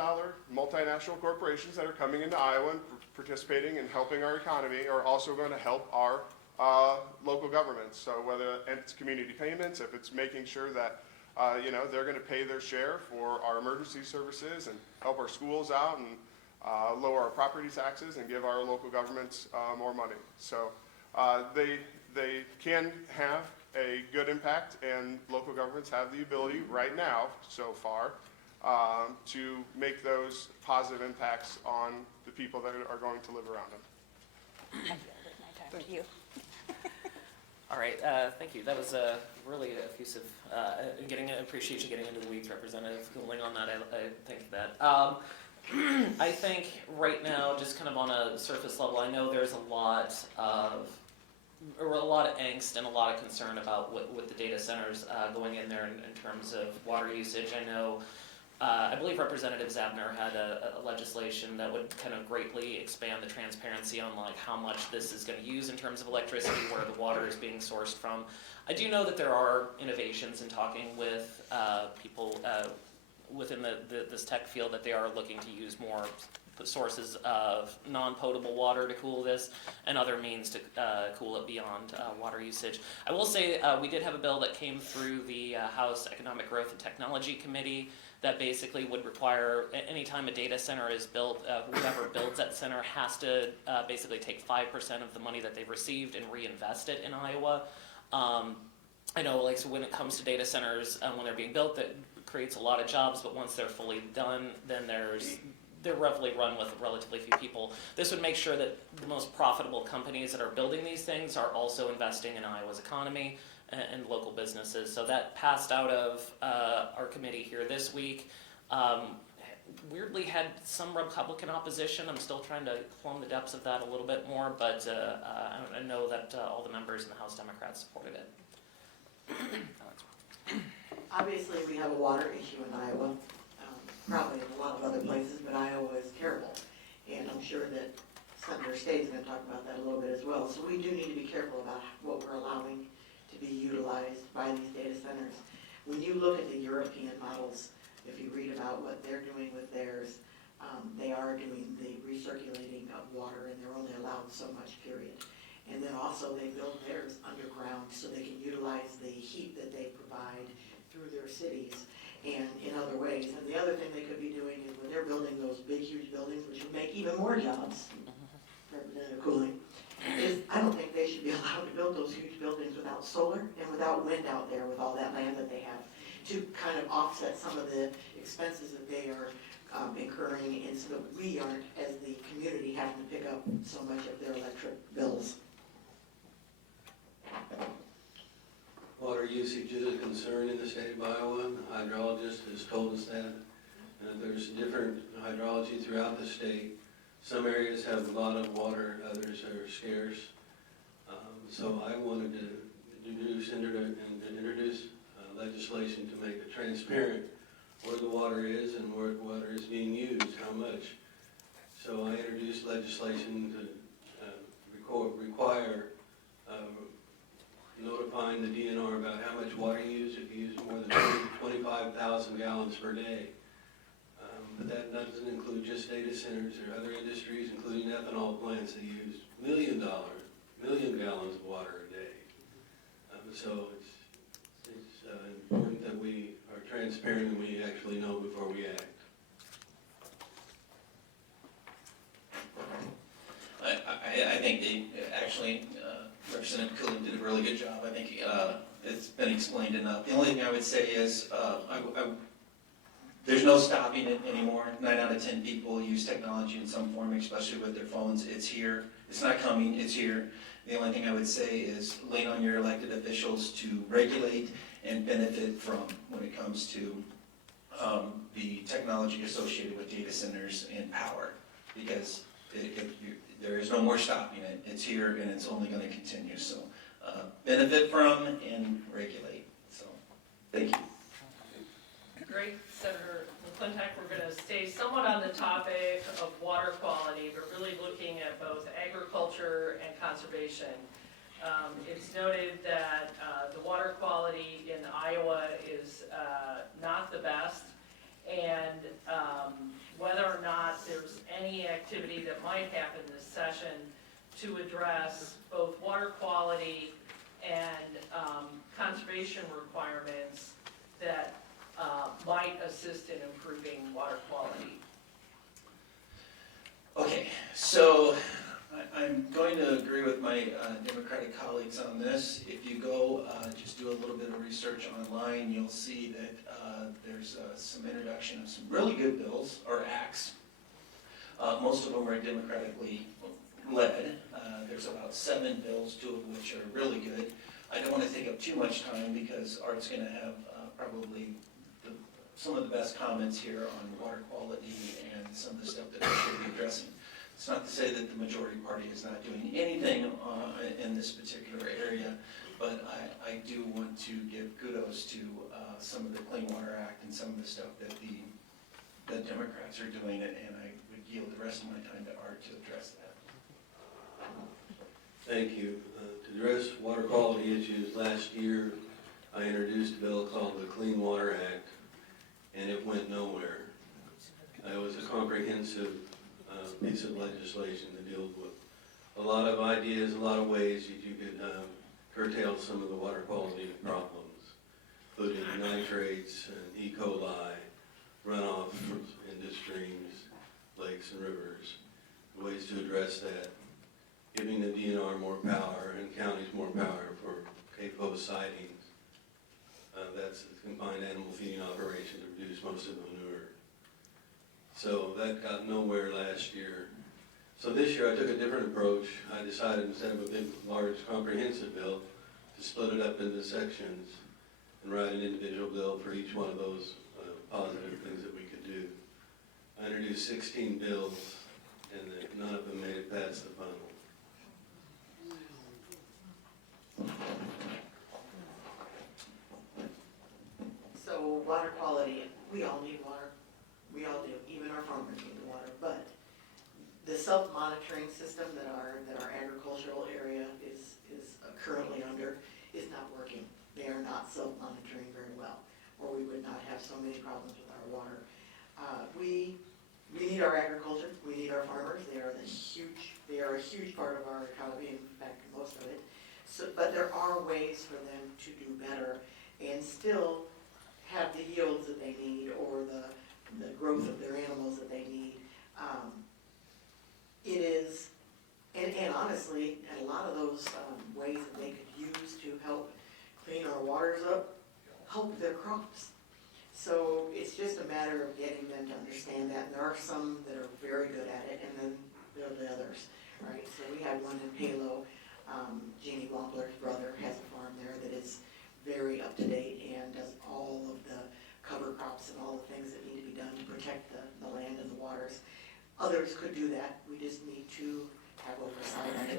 multinational corporations that are coming into Iowa and participating and helping our economy are also going to help our local governments. So whether it's community payments, if it's making sure that they're going to pay their share for our emergency services and help our schools out and lower our property taxes and give our local governments more money. So they can have a good impact, and local governments have the ability right now, so far, to make those positive impacts on the people that are going to live around them. Thank you. All right, thank you. That was really effusive. I appreciate you getting into the weeds, Representative Cooling, on that. I think that. I think right now, just kind of on a surface level, I know there's a lot of angst and a lot of concern about with the data centers going in there in terms of water usage. I know, I believe Representative Zabner had a legislation that would kind of greatly expand the transparency on like how much this is going to use in terms of electricity, where the water is being sourced from. I do know that there are innovations in talking with people within this tech field, that they are looking to use more sources of non-potable water to cool this and other means to cool it beyond water usage. I will say we did have a bill that came through the House Economic Growth and Technology Committee that basically would require anytime a data center is built, whoever builds that center has to basically take 5% of the money that they've received and reinvest it in Iowa. I know, like, so when it comes to data centers, when they're being built, that creates a lot of jobs, but once they're fully done, then they're roughly run with relatively few people. This would make sure that the most profitable companies that are building these things are also investing in Iowa's economy and local businesses. So that passed out of our committee here this week. Weirdly had some Republican opposition. I'm still trying to plumb the depths of that a little bit more, but I know that all the members in the House Democrats supported it. Obviously, we have a water issue in Iowa, probably in a lot of other places, but Iowa is terrible. And I'm sure that Senator State's going to talk about that a little bit as well. So we do need to be careful about what we're allowing to be utilized by these data centers. When you look at the European models, if you read about what they're doing with theirs, they are doing the recirculating of water, and they're only allowed so much, period. And then also they build theirs underground so they can utilize the heat that they provide through their cities and in other ways. And the other thing they could be doing is when they're building those big, huge buildings, which would make even more jobs, Representative Cooling, is I don't think they should be allowed to build those huge buildings without solar and without wind out there with all that land that they have, to kind of offset some of the expenses that they are incurring, and so that we aren't, as the community, having to pick up so much of their electric bills. Water usage is a concern in the state of Iowa. A hydrologist has told us that. There's different hydrology throughout the state. Some areas have a lot of water, others are scarce. So I wanted to introduce legislation to make it transparent where the water is and where water is being used, how much. So I introduced legislation to require notifying the DNR about how much water you use. If you use more than 25,000 gallons per day. But that doesn't include just data centers or other industries, including ethanol plants that use million gallons of water a day. So it's important that we are transparent and we actually know before we act. I think they actually, Representative Cooling did a really good job. I think it's been explained enough. The only thing I would say is there's no stopping it anymore. 9 out of 10 people use technology in some form, especially with their phones. It's here. It's not coming. It's here. The only thing I would say is lean on your elected officials to regulate and benefit from when it comes to the technology associated with data centers and power, because there is no more stopping it. It's here and it's only going to continue. So benefit from and regulate. So thank you. Great, Senator McClintock. We're going to stay somewhat on the topic of water quality, but really looking at both agriculture and conservation. It's noted that the water quality in Iowa is not the best, and whether or not there's any activity that might happen this session to address both water quality and conservation requirements that might assist in improving water quality. Okay, so I'm going to agree with my Democratic colleagues on this. If you go just do a little bit of research online, you'll see that there's some introduction of some really good bills or acts. Most of them are democratically led. There's about 7 bills, 2 of which are really good. I don't want to take up too much time because Art's going to have probably some of the best comments here on water quality and some of the stuff that we should be addressing. It's not to say that the majority party is not doing anything in this particular area, but I do want to give kudos to some of the Clean Water Act and some of the stuff that the Democrats are doing, and I would yield the rest of my time to Art to address that. Thank you. To address water quality issues, last year I introduced a bill called the Clean Water Act, and it went nowhere. It was a comprehensive piece of legislation that deals with a lot of ideas, a lot of ways that you could curtail some of the water quality problems, including nitrates and E. coli, runoff into streams, lakes and rivers, ways to address that, giving the DNR more power and counties more power for KPO sightings. That's a combined animal feeding operation to reduce most of the manure. So that got nowhere last year. So this year I took a different approach. I decided instead of a big, large, comprehensive bill, to split it up into sections and write an individual bill for each one of those positive things that we could do. I introduced 16 bills, and none of them made it past the final. So water quality, we all need water. We all do, even our farmers need the water. But the self-monitoring system that our agricultural area is currently under is not working. They are not self-monitoring very well, or we would not have so many problems with our water. We need our agriculture. We need our farmers. They are a huge part of our economy. In fact, most of it. So, but there are ways for them to do better and still have the yields that they need or the growth of their animals that they need. It is, and honestly, and a lot of those ways that they could use to help clean our waters up, help their crops. So it's just a matter of getting them to understand that. And there are some that are very good at it, and then there are the others, right? So we have one in Palo. Jeannie Wampler's brother has a farm there that is very up to date and does all of the cover crops and all the things that need to be done to protect the land and the waters. Others could do that. We just need to have oversight of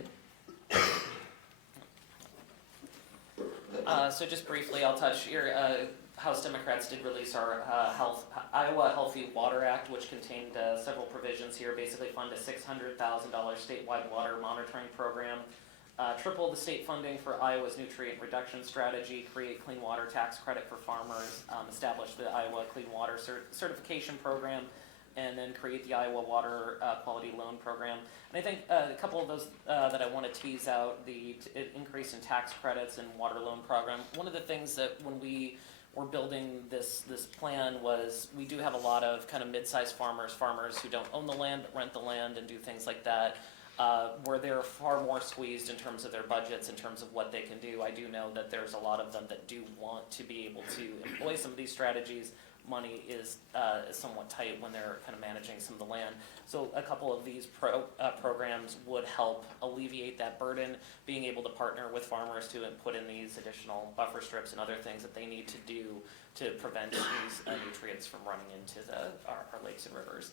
it. So just briefly, I'll touch your House Democrats did release our Iowa Healthy Water Act, which contained several provisions here. Basically, fund a $600,000 statewide water monitoring program, triple the state funding for Iowa's nutrient reduction strategy, create clean water tax credit for farmers, establish the Iowa Clean Water Certification Program, and then create the Iowa Water Quality Loan Program. And I think a couple of those that I want to tease out, the increase in tax credits and water loan program. One of the things that when we were building this plan was we do have a lot of kind of mid-sized farmers who don't own the land but rent the land and do things like that, where they're far more squeezed in terms of their budgets, in terms of what they can do. I do know that there's a lot of them that do want to be able to employ some of these strategies. Money is somewhat tight when they're kind of managing some of the land. So a couple of these programs would help alleviate that burden, being able to partner with farmers to put in these additional buffer strips and other things that they need to do to prevent these nutrients from running into our lakes and rivers.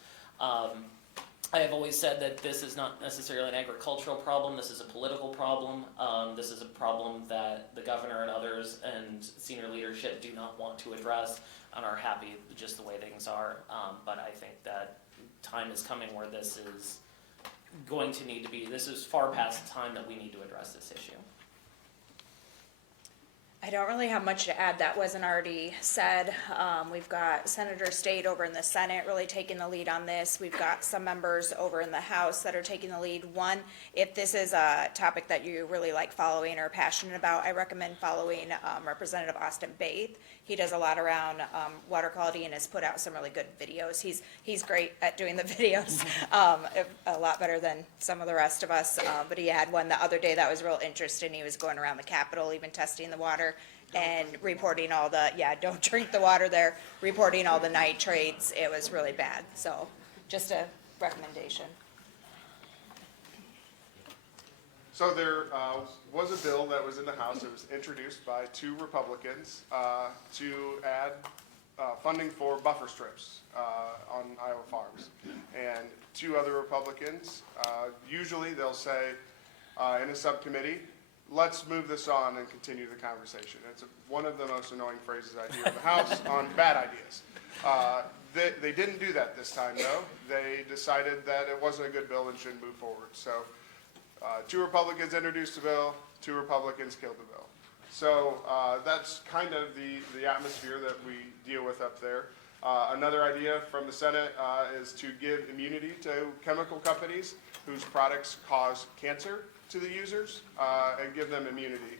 I have always said that this is not necessarily an agricultural problem. This is a political problem. This is a problem that the governor and others and senior leadership do not want to address and are happy just the way things are. But I think that time is coming where this is going to need to be, this is far past the time that we need to address this issue. I don't really have much to add that wasn't already said. We've got Senator State over in the Senate really taking the lead on this. We've got some members over in the House that are taking the lead. One, if this is a topic that you really like following or passionate about, I recommend following Representative Austin Baith. He does a lot around water quality and has put out some really good videos. He's great at doing the videos, a lot better than some of the rest of us. But he had one the other day that was real interesting. He was going around the Capitol, even testing the water and reporting all the, don't drink the water there, reporting all the nitrates. It was really bad. So just a recommendation. So there was a bill that was in the House that was introduced by 2 Republicans to add funding for buffer strips on Iowa farms. And 2 other Republicans, usually they'll say in a subcommittee, let's move this on and continue the conversation. It's one of the most annoying phrases I hear in the House on bad ideas. They didn't do that this time, though. They decided that it wasn't a good bill and shouldn't move forward. So 2 Republicans introduced the bill, 2 Republicans killed the bill. So that's kind of the atmosphere that we deal with up there. Another idea from the Senate is to give immunity to chemical companies whose products cause cancer to the users and give them immunity.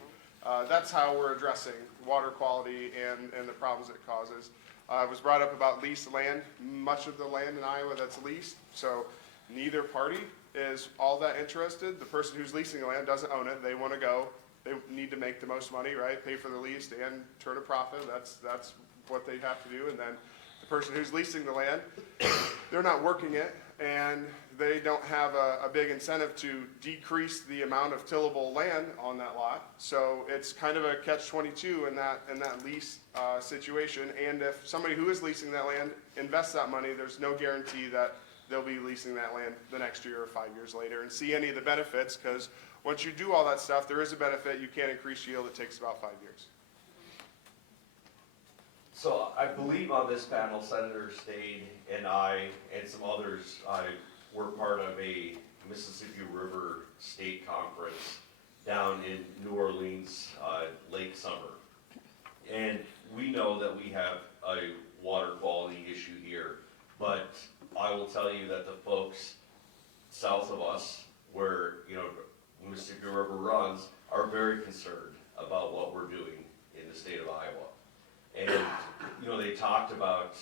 That's how we're addressing water quality and the problems it causes. It was brought up about leased land, much of the land in Iowa that's leased, so neither party is all that interested. The person who's leasing the land doesn't own it. They want to go. They need to make the most money, right? Pay for the lease and turn a profit. That's what they have to do. And then the person who's leasing the land, they're not working it, and they don't have a big incentive to decrease the amount of tillable land on that lot. So it's kind of a catch-22 in that lease situation. And if somebody who is leasing that land invests that money, there's no guarantee that they'll be leasing that land the next year or 5 years later and see any of the benefits, because once you do all that stuff, there is a benefit. You can't increase yield. It takes about 5 years. So I believe on this panel, Senator Stade and I and some others were part of a Mississippi River State Conference down in New Orleans late summer. And we know that we have a water quality issue here, but I will tell you that the folks south of us, where Mississippi River runs, are very concerned about what we're doing in the state of Iowa. And they talked about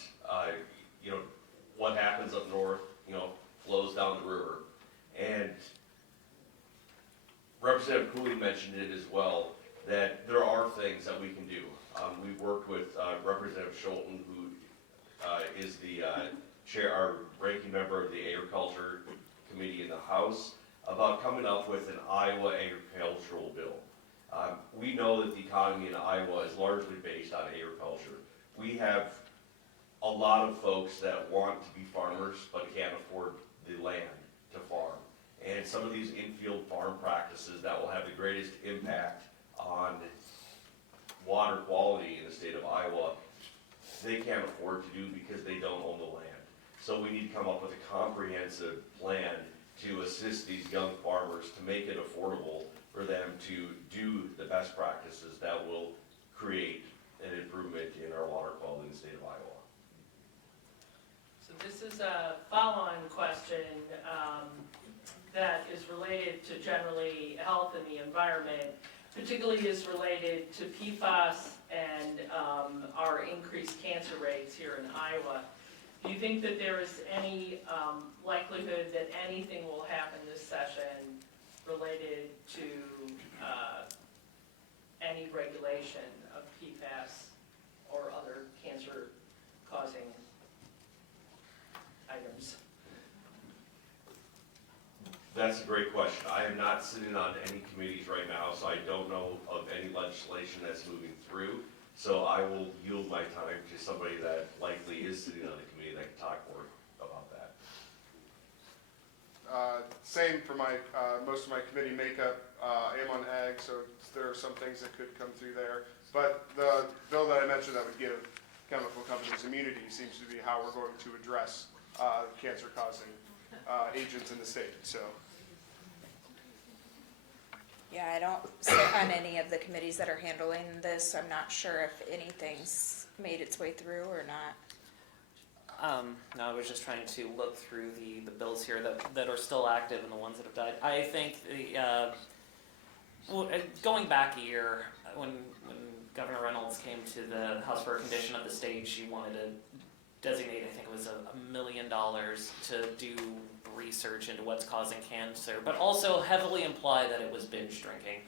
what happens up north, flows down the river. And Representative Cooley mentioned it as well, that there are things that we can do. We've worked with Representative Scholten, who is the chair, our ranking member of the Agriculture Committee in the House, about coming up with an Iowa agricultural bill. We know that the economy in Iowa is largely based on agriculture. We have a lot of folks that want to be farmers but can't afford the land to farm. And some of these infield farm practices that will have the greatest impact on water quality in the state of Iowa, they can't afford to do because they don't own the land. So we need to come up with a comprehensive plan to assist these young farmers to make it affordable for them to do the best practices that will create an improvement in our water quality in the state of Iowa. So this is a follow-on question that is related to generally health and the environment, particularly is related to PFAS and our increased cancer rates here in Iowa. Do you think that there is any likelihood that anything will happen this session related to any regulation of PFAS or other cancer-causing items? That's a great question. I am not sitting on any committees right now, so I don't know of any legislation that's moving through. So I will yield my time to somebody that likely is sitting on the committee that can talk more about that. Same for my most of my committee makeup. I am on ag, so there are some things that could come through there. But the bill that I mentioned that would give chemical companies immunity seems to be how we're going to address cancer-causing agents in the state. So Yeah, I don't sit on any of the committees that are handling this, so I'm not sure if anything's made its way through or not. No, I was just trying to look through the bills here that are still active and the ones that have died. I think going back a year, when Governor Reynolds came to the House for a condition of the state, she wanted to designate, I think it was $1 million to do research into what's causing cancer, but also heavily imply that it was binge drinking.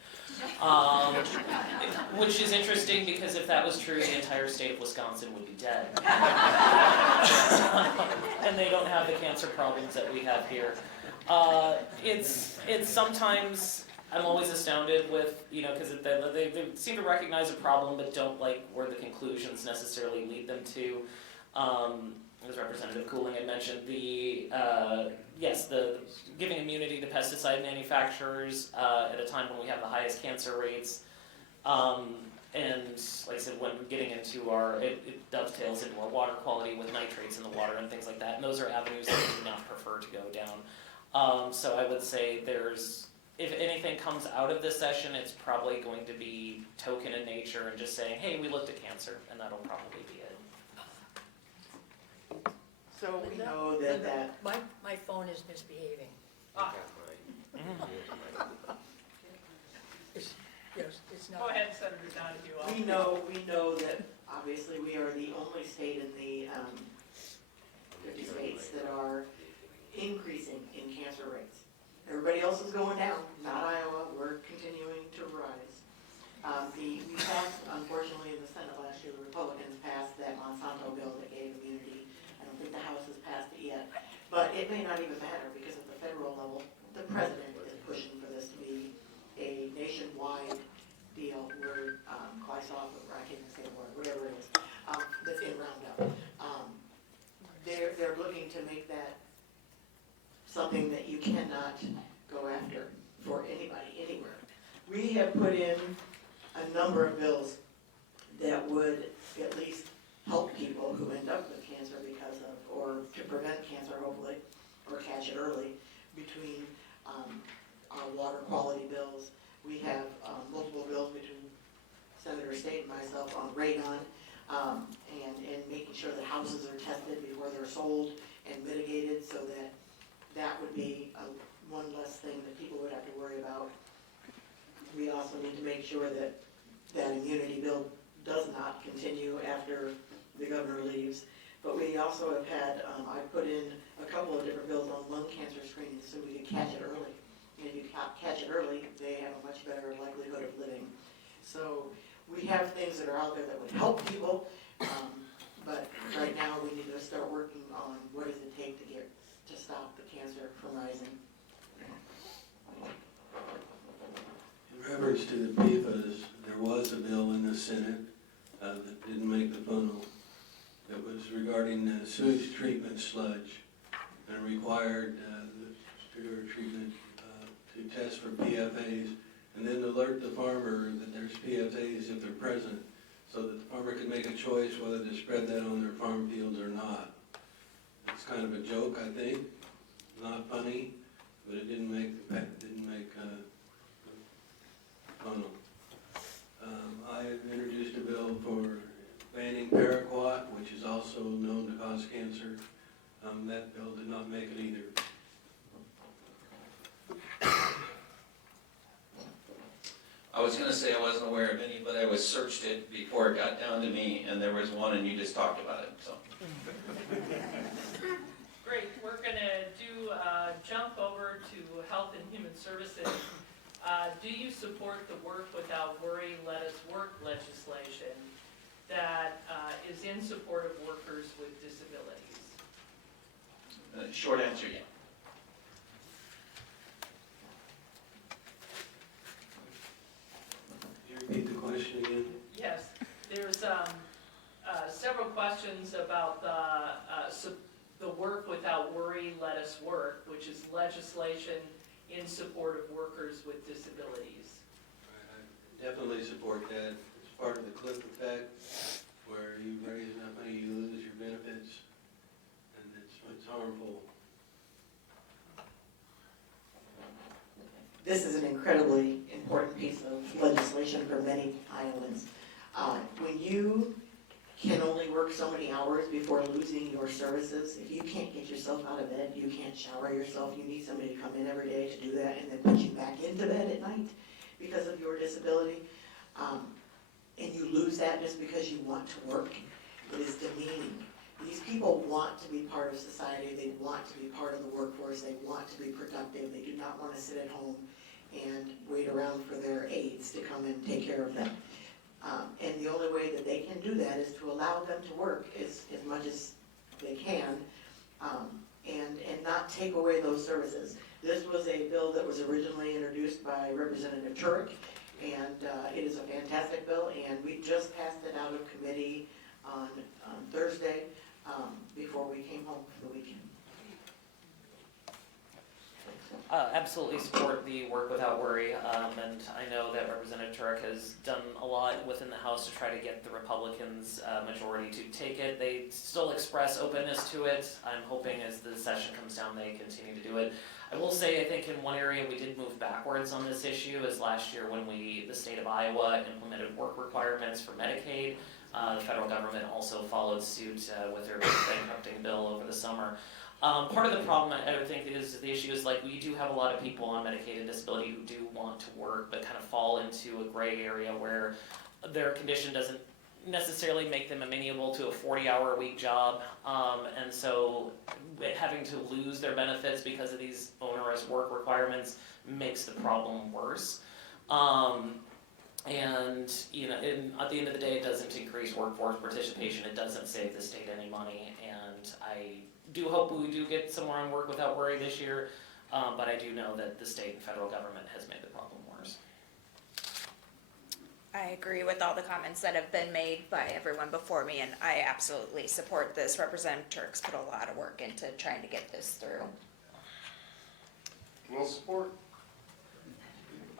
Which is interesting because if that was true, the entire state of Wisconsin would be dead. And they don't have the cancer problems that we have here. It's sometimes, I'm always astounded with, because they seem to recognize a problem but don't like where the conclusions necessarily lead them to. As Representative Cooling had mentioned, the giving immunity to pesticide manufacturers at a time when we have the highest cancer rates, and like I said, when getting into it dovetails into our water quality with nitrates in the water and things like that, and those are avenues that we do not prefer to go down. So I would say if anything comes out of this session, it's probably going to be token in nature and just saying, hey, we looked at cancer, and that'll probably be it. So we know that My phone is misbehaving. It's Go not. ahead, Senator Donahue. we know that obviously we are the only state in the 50 states that are increasing in cancer rates. Everybody else is going down, not Iowa, we're continuing to rise. We passed, unfortunately, in the Senate last year, the Republicans passed that Monsanto bill that gave immunity. I don't think the House has passed it yet, but it may not even matter because at the federal level, the president is pushing for this to be a nationwide deal where glyphosate, or I can't even say the word, whatever it is, that's in Roundup. They're looking to make that something that you cannot go after for anybody, anywhere. We have put in a number of bills that would at least help people who end up with cancer because of, or to prevent cancer hopefully, or catch it early, between our water quality bills. We have multiple bills between Senator State and myself on radon, and making sure that houses are tested before they're sold and mitigated, so that would be one less thing that people would have to worry about. We also need to make sure that that immunity bill does not continue after the governor leaves. But we also have had, I put in a couple of different bills on lung cancer screening so we can catch it early. And if you catch it early, they have a much better likelihood of living. So we have things that are out there that would help people, but right now we need to start working on what does it take to stop the cancer from rising. In reference to the PFAS, there was a bill in the Senate that didn't make the funnel. It was regarding sewage treatment sludge and required the sewer treatment to test for PFAS and then alert the farmer that there's PFAS if they're present so that the farmer could make a choice whether to spread that on their farm fields or not. It's kind of a joke, I think, not funny, but it didn't make funnel. I have introduced a bill for banning paraquat, which is also known to cause cancer. That bill did not make it either. I was gonna say I wasn't aware of any, but I searched it before it got down to me, and there was one, and you just talked about it, so. Great, we're gonna jump over to Health and Human Services. Do you support the Work Without Worry, Let Us Work legislation that is in support of workers with disabilities? Short answer, yeah. Can you repeat the question again? Yes, there's several questions about the Work Without Worry, Let Us Work, which is legislation in support of workers with disabilities. I definitely support that. It's part of the cliff effect, where you raise enough money, you lose your benefits, and it's harmful. This is an incredibly important important piece of legislation for many Iowans. When you can only work so many hours before losing your services, if you can't get yourself out of bed, you can't shower yourself, you need somebody to come in every day to do that and then put you back into bed at night because of your disability, and you lose that just because you want to work, it is demeaning. These people want to be part of society, they want to be part of the workforce, they want to be productive, they do not want to sit at home and wait around for their aides to come and take care of them. And the only way that they can do that is to allow them to work as much as they can, and not take away those services. This was a bill that was originally introduced by Representative Turek, and it is a fantastic bill, and we just passed it out of committee on Thursday before we came home for the weekend. Absolutely support the work without worry, and I know that Representative Turek has done a lot within the House to try to get the Republicans' majority to take it. They still express openness to it. I'm hoping as the session comes down they continue to do it. I will say I think in one area we did move backwards on this issue is last year when the state of Iowa implemented work requirements for Medicaid. The federal government also followed suit with their bankrupting bill over the summer. Part of the problem, I would think, is the issue is like we do have a lot of people on Medicaid and disability who do want to work but kind of fall into a gray area where their condition doesn't necessarily make them amenable to a 40-hour-a-week job, and so having to lose their benefits because of these onerous work requirements makes the problem worse. And you know, at the end of the day, it doesn't increase workforce participation. It doesn't save the state any money, and I do hope we do get somewhere on work without worry this year, but I do know that the state and federal government has made the problem worse. I agree with all the comments that have been made by everyone before me, and I absolutely support this. Representative Turk's put a lot of work into trying to get this through. We'll support.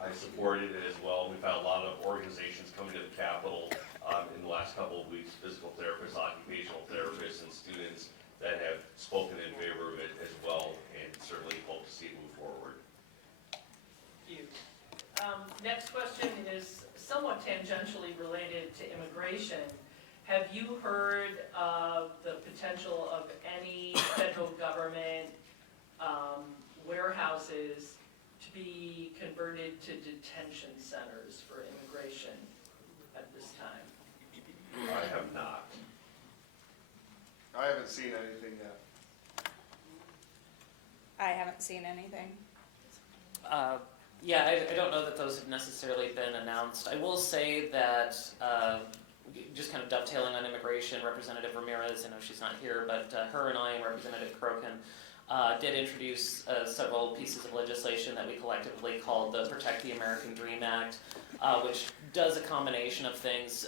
I supported it as well. We've had a lot of organizations coming to the Capitol in the last couple of weeks, physical therapists, occupational therapists, and students that have spoken in favor of it as well, and certainly hope to see it move forward. Thank you. Next question is somewhat tangentially related to immigration. Have you heard of the potential of any federal government warehouses to be converted to detention centers for immigration at this time? I have not. I haven't seen anything yet. I haven't seen anything. Yeah, I don't know that those have necessarily been announced. I will say that, just kind of dovetailing on immigration, Representative Ramirez, I know she's not here, but her and I and Representative Crokin did introduce several pieces of legislation that we collectively called the Protect the American Dream Act, which does a combination of things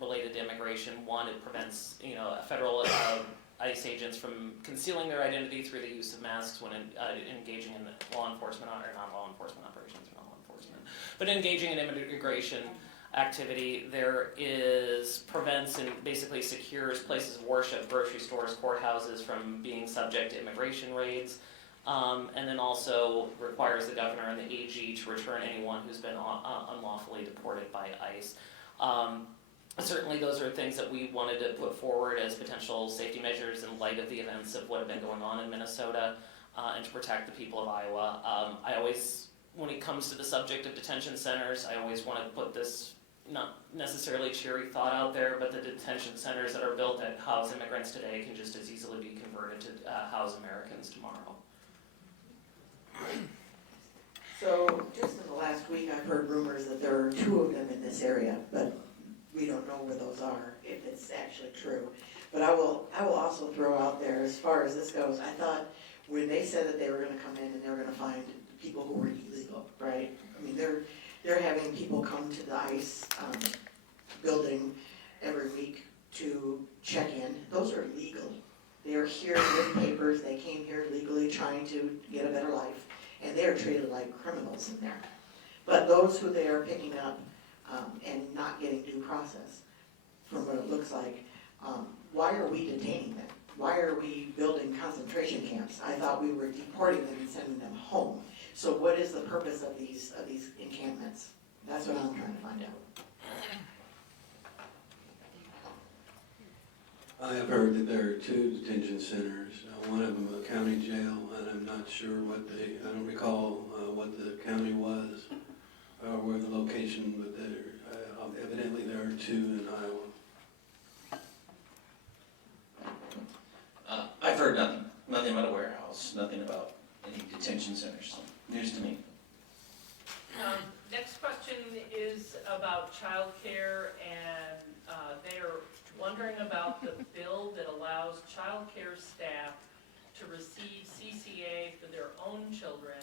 related to immigration. One, it prevents federal ICE agents from concealing their identity through the use of masks when engaging in law enforcement, or not law enforcement operations, or not law enforcement, but engaging in immigration activity. There is prevents and basically secures places of worship, grocery stores, courthouses from being subject to immigration raids, and then also requires the governor and the AG to return anyone who's been unlawfully deported by ICE. Certainly those are things that we wanted to put forward as potential safety measures in light of the events of what have been going on in Minnesota, and to protect the people of Iowa. I always, when it comes to the subject of detention centers, I always want to put this not necessarily cheery thought out there, but the detention centers that are built that house immigrants today can just as easily be converted to house Americans tomorrow. So just in the last week, I've heard rumors that there are 2 of them in this area, but we don't know where those are, if it's actually true. But I will also throw out there, as far as this goes, I thought when they said that they were going to come in and they were going to find people who were illegal, right? I mean, they're having people come to the ICE building every week to check in. Those are legal. They are here with papers. They came here legally trying to get a better life, and they are treated like criminals in there. But those who they are picking up and not getting due process, from what it looks like, why are we detaining them? Why are we building concentration camps? I thought we were deporting them and sending them home. So what is the purpose of these encampments? That's what I'm trying to find out. I have heard that there are 2 detention centers, one of them a county jail, and I'm not sure I don't recall what the county was, or where the location, but evidently there are 2 in Iowa. I've heard nothing about a warehouse, nothing about any detention centers, news to me. Next question is about childcare, and they're wondering about the bill that allows childcare staff to receive CCA for their own children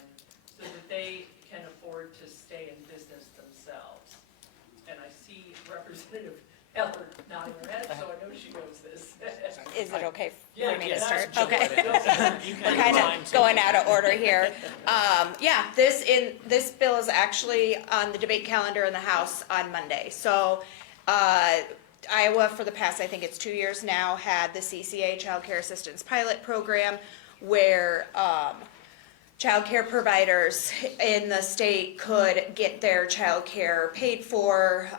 so that they can afford to stay in business themselves. And I see Representative Heller nodding her head, so I know she knows this. Is it okay Yeah, for me yeah, to start? that's- Okay. You We're kind of going out of order here. Yeah, this bill is actually on the debate calendar in the House on Monday. So, Iowa, for the past, I think it's 2 years now, had the CCA Child Care Assistance Pilot Program, where child care providers in the state could get their child care paid for.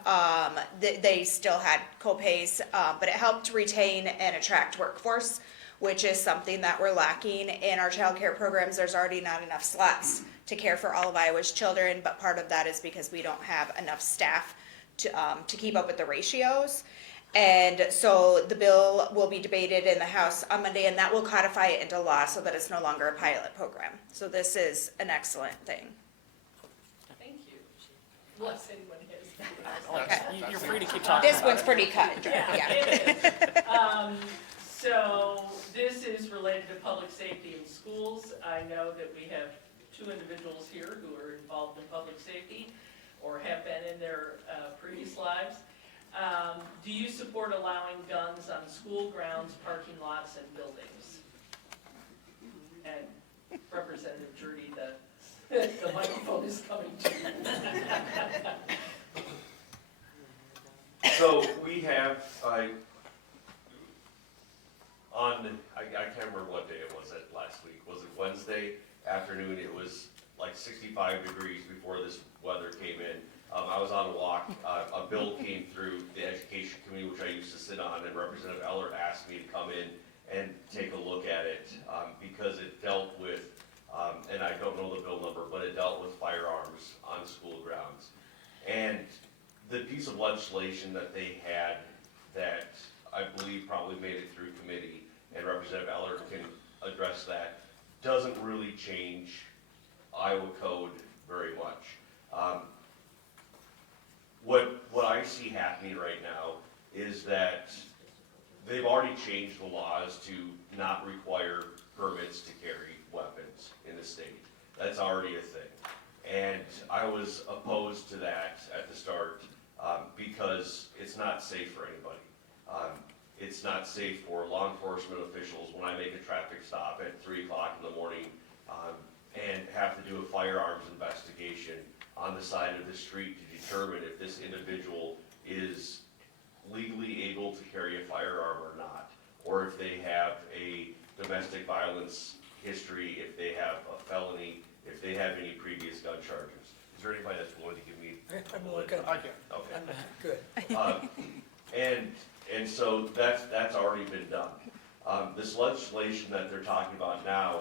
They still had co-pays, but it helped retain and attract workforce, which is something that we're lacking in our child care programs. There's already not enough slots to care for all of Iowa's children, but part of that is because we don't have enough staff to keep up with the ratios. And so the bill will be debated in the House on Monday, and that will codify it into law so that it's no longer a pilot program. So this is an excellent thing. Thank you. Unless anyone has. Okay. You're free to keep talking. This one's pretty cut and dry, Yeah, yeah. it is. So this is related to public safety in schools. I know that we have 2 individuals here who are involved in public safety or have been in their previous lives. Do you support allowing guns on school grounds, parking lots, and buildings? And Representative Jurdy, the microphone is coming to you. So we have, I can't remember what day it was last week. Was it Wednesday afternoon? It was like 65 degrees before this weather came in. I was on a walk. A bill came through the Education Committee, which I used to sit on, and Representative Eller asked me to come in and take a look at it because it dealt with, and I don't know the bill number, but it dealt with firearms on school grounds. And the piece of legislation that they had that I believe probably made it through committee, and Representative Eller can address that, doesn't really change Iowa code very much. What I see happening right now is that they've already changed the laws to not require permits to carry weapons in the state. That's already a thing. And I was opposed to that at the start because it's not safe for anybody. It's not safe for law enforcement officials when I make a traffic stop at 3 o'clock in the morning and have to do a firearms investigation on the side of the street to determine if this individual is legally able to carry a firearm or not, or if they have a domestic violence history, if they have a felony, if they have any previous gun charges. Is there anybody that's willing to give me? I'm looking, I can. Okay. good. And so that's already been done. This legislation that they're talking about now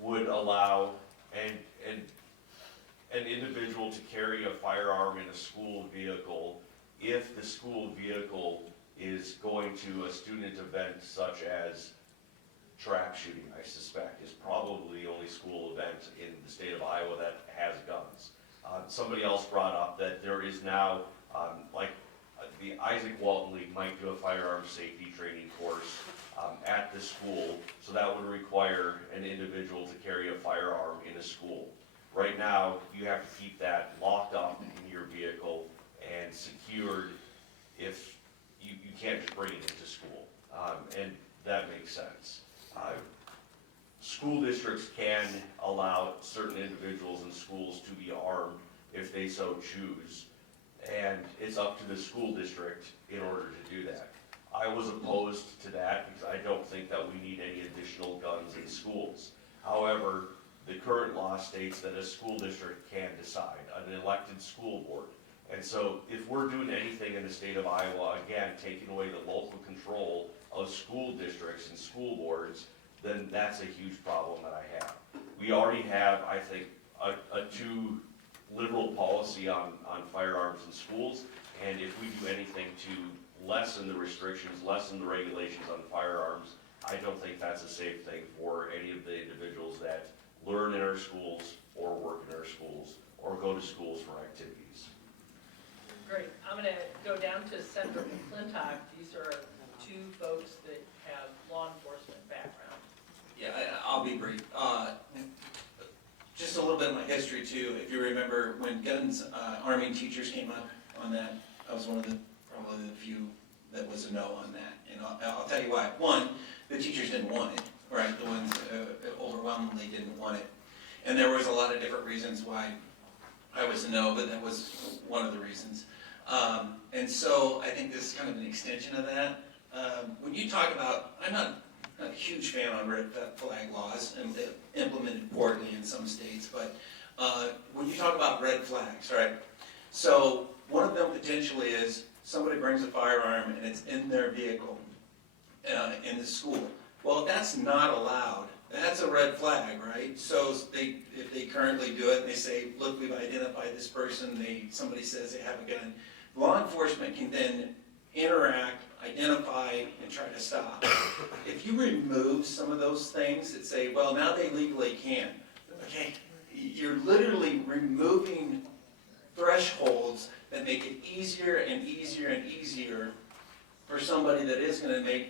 would allow an individual to carry a firearm in a school vehicle if the school vehicle is going to a student event such as track shooting, I suspect, is probably the only school event in the state of Iowa that has guns. Somebody else brought up that there is now, the Isaac Walton League might do a firearms safety training course at the school, so that would require an individual to carry a firearm in a school. Right now, you have to keep that locked up in your vehicle and secured if you can't just bring it into school, and that makes sense. School districts can allow certain individuals in schools to be armed if they so choose, and it's up to the school district in order to do that. I was opposed to that because I don't think that we need any additional guns in schools. However, the current law states that a school district can decide, an elected school board. And so if we're doing anything in the state of Iowa, again, taking away the local control of school districts and school boards, then that's a huge problem that I have. We already have, I think, a too liberal policy on firearms in schools, and if we do anything to lessen the restrictions, lessen the regulations on firearms, I don't think that's a safe thing for any of the individuals that learn in our schools or work in our schools or go to schools for activities. Great. I'm going to go down to Senator McClintock. These are two folks that have law enforcement background. Yeah, I'll be brief. Just a little bit of my history too. If you remember when guns arming teachers came up on that, I was one of the probably the few that was a no on that. And I'll tell you why. One, the teachers didn't want it, right? The ones overwhelmingly didn't want it. And there was a lot of different reasons why I was a no, but that was one of the reasons. And so I think this is kind of an extension of that. When you talk about, I'm not a huge fan on red flag laws, and implemented poorly in some states, but when you talk about red flags, right? So one of them potentially is somebody brings a firearm and it's in their vehicle in the school. Well, if that's not allowed, that's a red flag, right? So if they currently do it and they say, look, we've identified this person, somebody says they have a gun, law enforcement can then interact, identify, and try to stop. If you remove some of those things that say, well, now they legally can, okay, you're literally removing thresholds that make it easier and easier and easier for somebody that is going to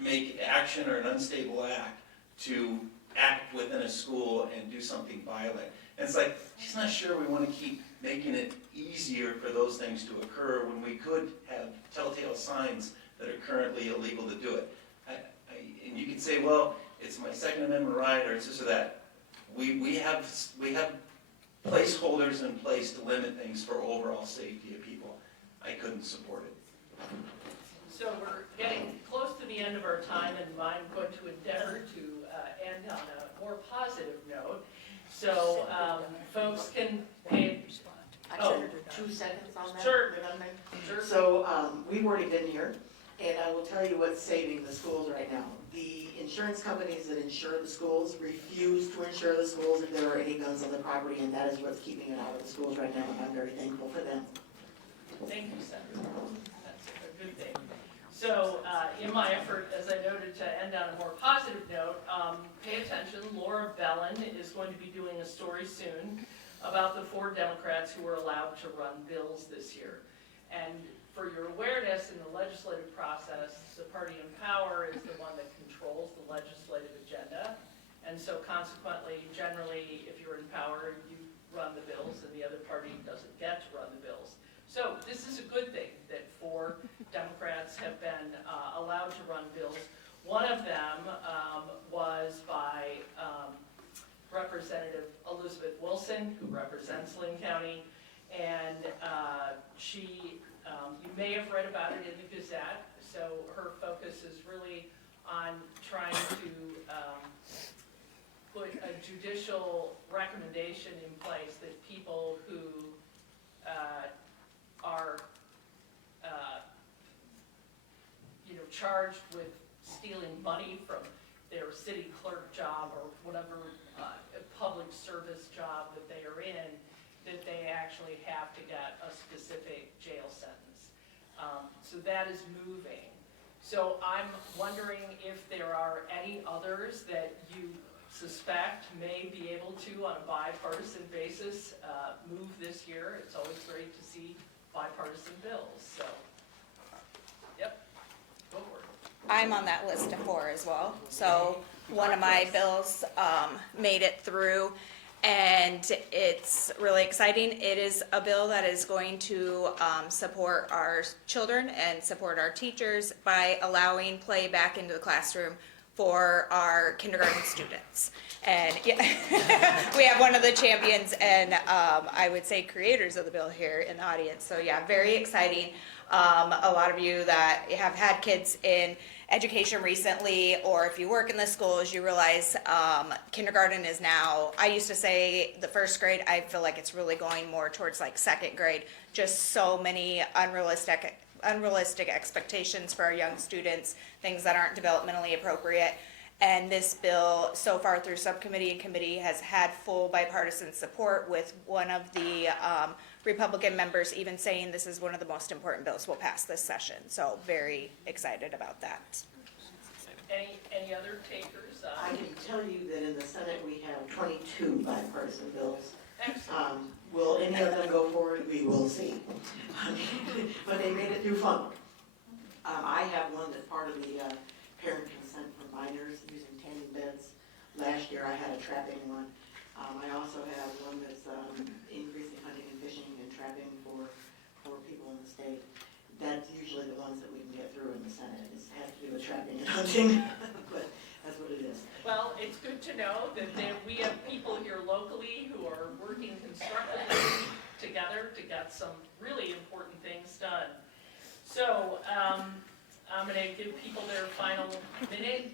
make action or an unstable act to act within a school and do something violent. And it's like, she's not sure we want to keep making it easier for those things to occur when we could have telltale signs that are currently illegal to do it. And you can say, well, it's my Second Amendment right, or it's this or that. We have placeholders in place to limit things for overall safety of people. I couldn't support it. So we're getting close to the end of our time, and I'm going to endeavor to end on a more positive note. So folks can pay. Oh, 2 seconds on that? Sure. Sure. So we've already been here, and I will tell you what's saving the schools right now. The insurance companies that insure the schools refuse to insure the schools if there are any guns on the property, and that is what's keeping it out of the schools right now, and I'm very thankful for them. Thank you, Senator. That's a good thing. So in my effort, as I noted, to end on a more positive note, pay attention. Laura Bellin is going to be doing a story soon about the 4 Democrats who were allowed to run bills this year. And for your awareness, in the legislative process, the party in power is the one that controls the legislative agenda. And so consequently, generally, if you're in power, you run the bills and the other party doesn't get to run the bills. So this is a good thing that 4 Democrats have been allowed to run bills. One of them was by Representative Elizabeth Wilson, who represents Linn County, and you may have read about it in the Gazette, so her focus is really on trying to put a judicial recommendation in place that people who are charged with stealing money from their city clerk job or whatever public service job that they are in, that they actually have to get a specific jail sentence. So that is moving. So I'm wondering if there are any others that you suspect may be able to, on a bipartisan basis, move this year. It's always great to see bipartisan bills, so, yep, go for it. I'm on that list of 4 as well. So one of my bills made it through, and it's really exciting. It is a bill that is going to support our children and support our teachers by allowing play back into the classroom for our kindergarten students. And yeah, we have one of the champions and I would say creators of the bill here in the audience. So yeah, very exciting. A lot of you that have had kids in education recently, or if you work in the schools, you realize kindergarten is now, I used to say the first grade, I feel like it's really going more towards like second grade. Just so many unrealistic expectations for our young students, things that aren't developmentally appropriate. And this bill, so far through subcommittee and committee, has had full bipartisan support, with one of the Republican members even saying this is one of the most important bills we'll pass this session. So very excited about that. Any other takers? I can tell you that in the Senate, we have 22 bipartisan bills. Excellent. Will any of them go forward? We will see. But they made it through fun. I have one that's part of the parent consent for minors using tanning beds. Last year I had a trapping one. I also have one that's increasing hunting and fishing and trapping for people in the state. That's usually the ones that we can get through in the Senate. It has to do with trapping and hunting, but that's what it is. Well, it's good to know that we have people here locally who are working constructively together to get some really important things done. So I'm going to give people their final minute.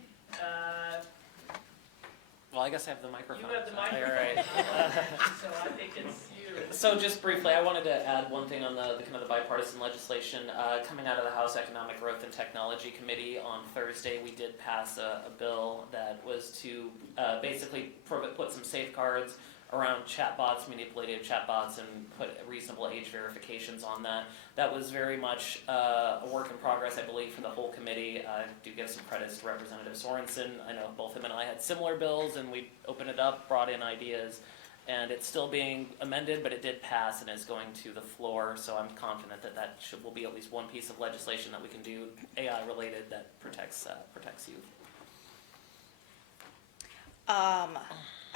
Well, I guess I have the microphone. You have the so- microphone. All right. So I think it's you. So just briefly, I wanted to add one thing on the kind of the bipartisan legislation coming out of the House Economic Growth and Technology Committee on Thursday. We did pass a bill that was to basically put some safeguards around chatbots, manipulated chatbots, and put reasonable age verifications on that. That was very much a work in progress, I believe, for the whole committee. I do give some credits to Representative Sorensen. I know both him and I had similar bills, and we opened it up, brought in ideas, and it's still being amended, but it did pass and is going to the floor, so I'm confident that will be at least one piece of legislation that we can do AI-related that protects youth.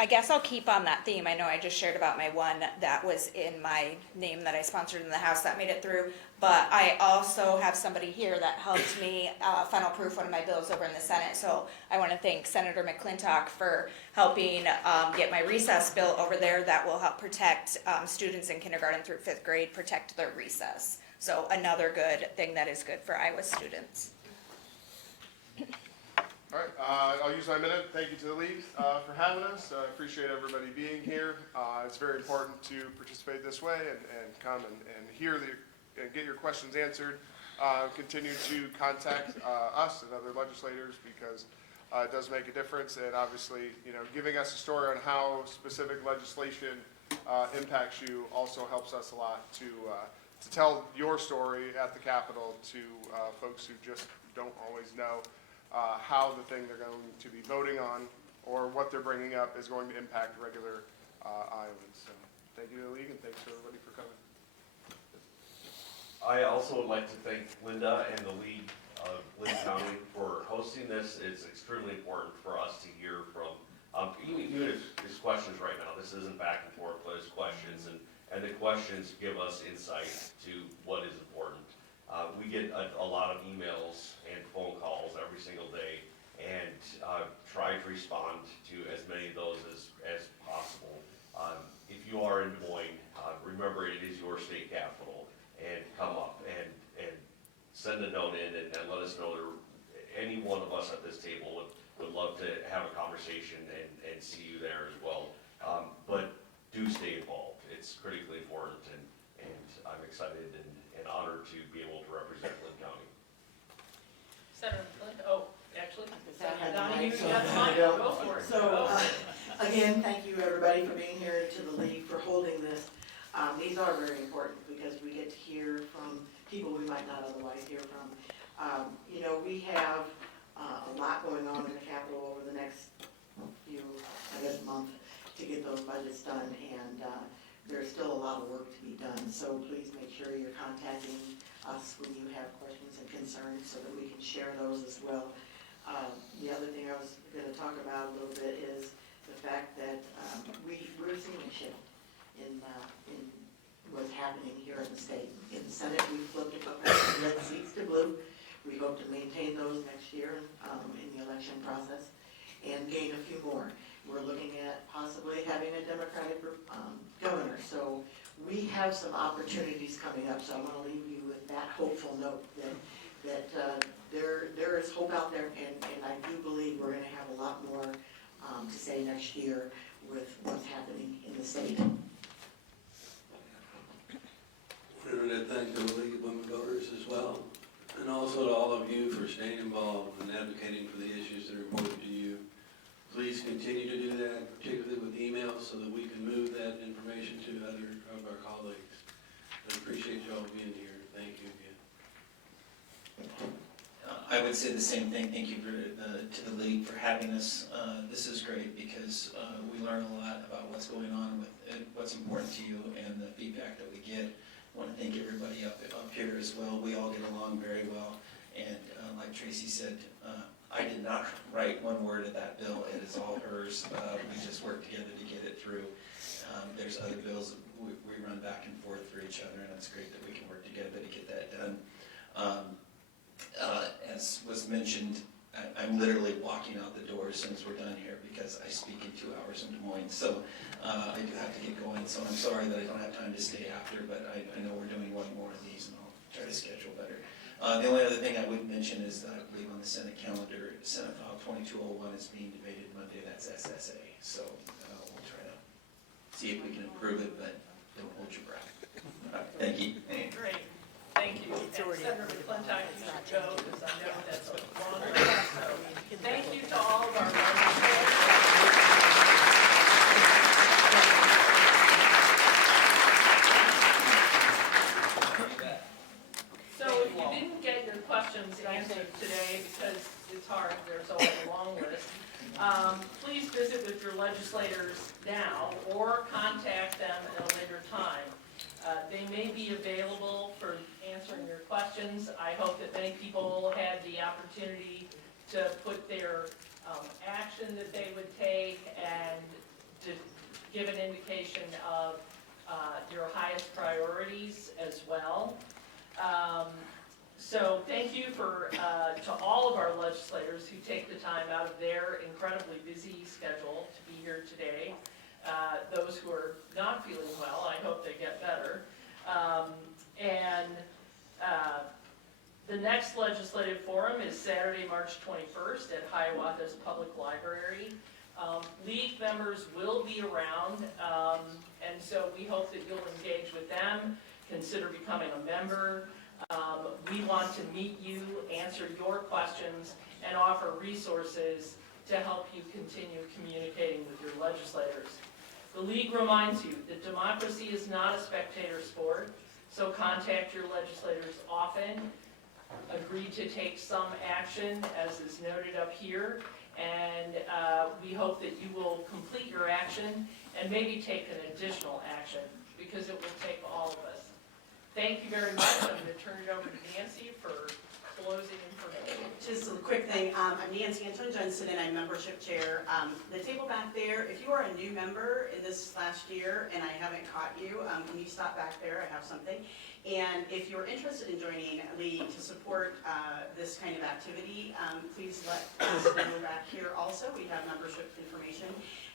I guess I'll keep on that theme. I know I just shared about my one that was in my name that I sponsored in the House that made it through, but I also have somebody here that helped me final proof one of my bills over in the Senate. So I want to thank Senator McClintock for helping get my recess bill over there that will help protect students in kindergarten through 5th grade, protect their recess. So another good thing that is good for Iowa students. All right, I'll use my minute. Thank you to the league for having us. I appreciate everybody being here. It's very important to participate this way and come and hear and get your questions answered. Continue to contact us and other legislators, because it does make a difference. And obviously, giving us a story on how specific legislation impacts you also helps us a lot to tell your story at the Capitol to folks who just don't always know how the thing they're going to be voting on or what they're bringing up is going to impact regular Iowans. So thank you to the league, and thanks to everybody for coming. I also would like to thank Linda and the League of Linn County for hosting this. It's extremely important for us to hear from, even if there's questions right now, this isn't back and forth, but it's questions, and the questions give us insight to what is important. We get a lot of emails and phone calls every single day, and try to respond to as many of those as possible. If you are in Des Moines, remember it is your state capital, and come up and send a note in and let us know any one of us at this table would love to have a conversation and see you there as well. But do stay involved. It's critically important, and I'm excited and honored to be able to represent Linn County. Senator Flint, actually, I had Senator the Donahue, mic, you so got the I mic, don't. go for it. So, again, thank you everybody for being here, to the league for holding this. These are very important because we get to hear from people we might not otherwise hear from. We have a lot going on in the Capitol over the next month to get those budgets done, and there's still a lot of work to be done. So please make sure you're contacting us when you have questions and concerns so that we can share those as well. The other thing I was going to talk about a little bit is the fact that we're seeing a shift in what's happening here in the state. In the Senate, we flipped a couple of red seats to blue. We hope to maintain those next year in the election process and gain a few more. We're looking at possibly having a Democratic governor, so we have some opportunities coming up, so I want to leave you with that hopeful note that there is hope out there, and I do believe we're going to have a lot more to say next year with what's happening in the state. I wanted to thank the League of Women Voters as well, and also to all of you for staying involved and advocating for the issues that are important to you. Please continue to do that, particularly with emails, so that we can move that information to other of our colleagues. I appreciate you all being here. Thank you again. I would say the same thing. Thank you to the league for having us. This is great because we learn a lot about what's going on with what's important to you and the feedback that we get. I want to thank everybody up here as well. We all get along very well, and like Tracy said, I did not write one word of that bill. It is all hers. We just worked together to get it through. There's other bills that we run back and forth for each other, and it's great that we can work together to get that done. As was mentioned, I'm literally walking out the door as soon as we're done here because I speak in 2 hours in Des Moines. So I do have to get going. So I'm sorry that I don't have time to stay after, but I know we're doing one more of these, and I'll try to schedule better. The only other thing I would mention is that I believe on the Senate calendar, Senate File 2201 is being debated Monday. That's SSA. So we'll try to see if we can improve it, but don't hold your breath. Thank you. Great, thank you. And Senator McClintock, you should go, because I know that's a long list. So thank you to all of our legislators. So if you didn't get your questions answered today, because it's hard, there's always a long list, please visit with your legislators now or contact them at a later time. They may be available for answering your questions. I hope that many people had the opportunity to put their action that they would take and to give an indication of your highest priorities as well. So thank you to all of our legislators who take the time out of their incredibly busy schedule to be here today. Those who are not feeling well, I hope they get better. The next legislative forum is Saturday, March 21st at Hiawatha's Public Library. League members will be around, and so we hope that you'll engage with them, consider becoming a member. We want to meet you, answer your questions, and offer resources to help you continue communicating with your legislators. The League reminds you that democracy is not a spectator sport, so contact your legislators often. Agree to take some action, as is noted up here, and we hope that you will complete your action and maybe take an additional action, because it will take all of us. Thank you very much. I'm going to turn it over to Nancy for closing information. Just a quick thing, I'm Nancy Anton-Johnson and I'm membership chair. The table back there, if you are a new member in this last year and I haven't caught you, can you stop back there? I have something. And if you're interested in joining League to support this kind of activity, please let us know back here also. We have membership information.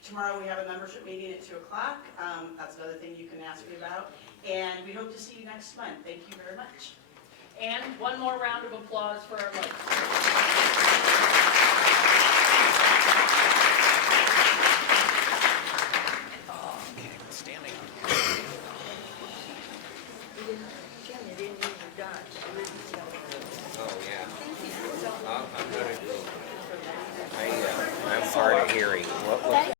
Tomorrow we have a membership meeting at 2 o'clock. That's another thing you can ask me about. And we hope to see you next month. Thank you very much. And one more round of applause for our legislators. Standing up. Oh, yeah. I'm hard of hearing. What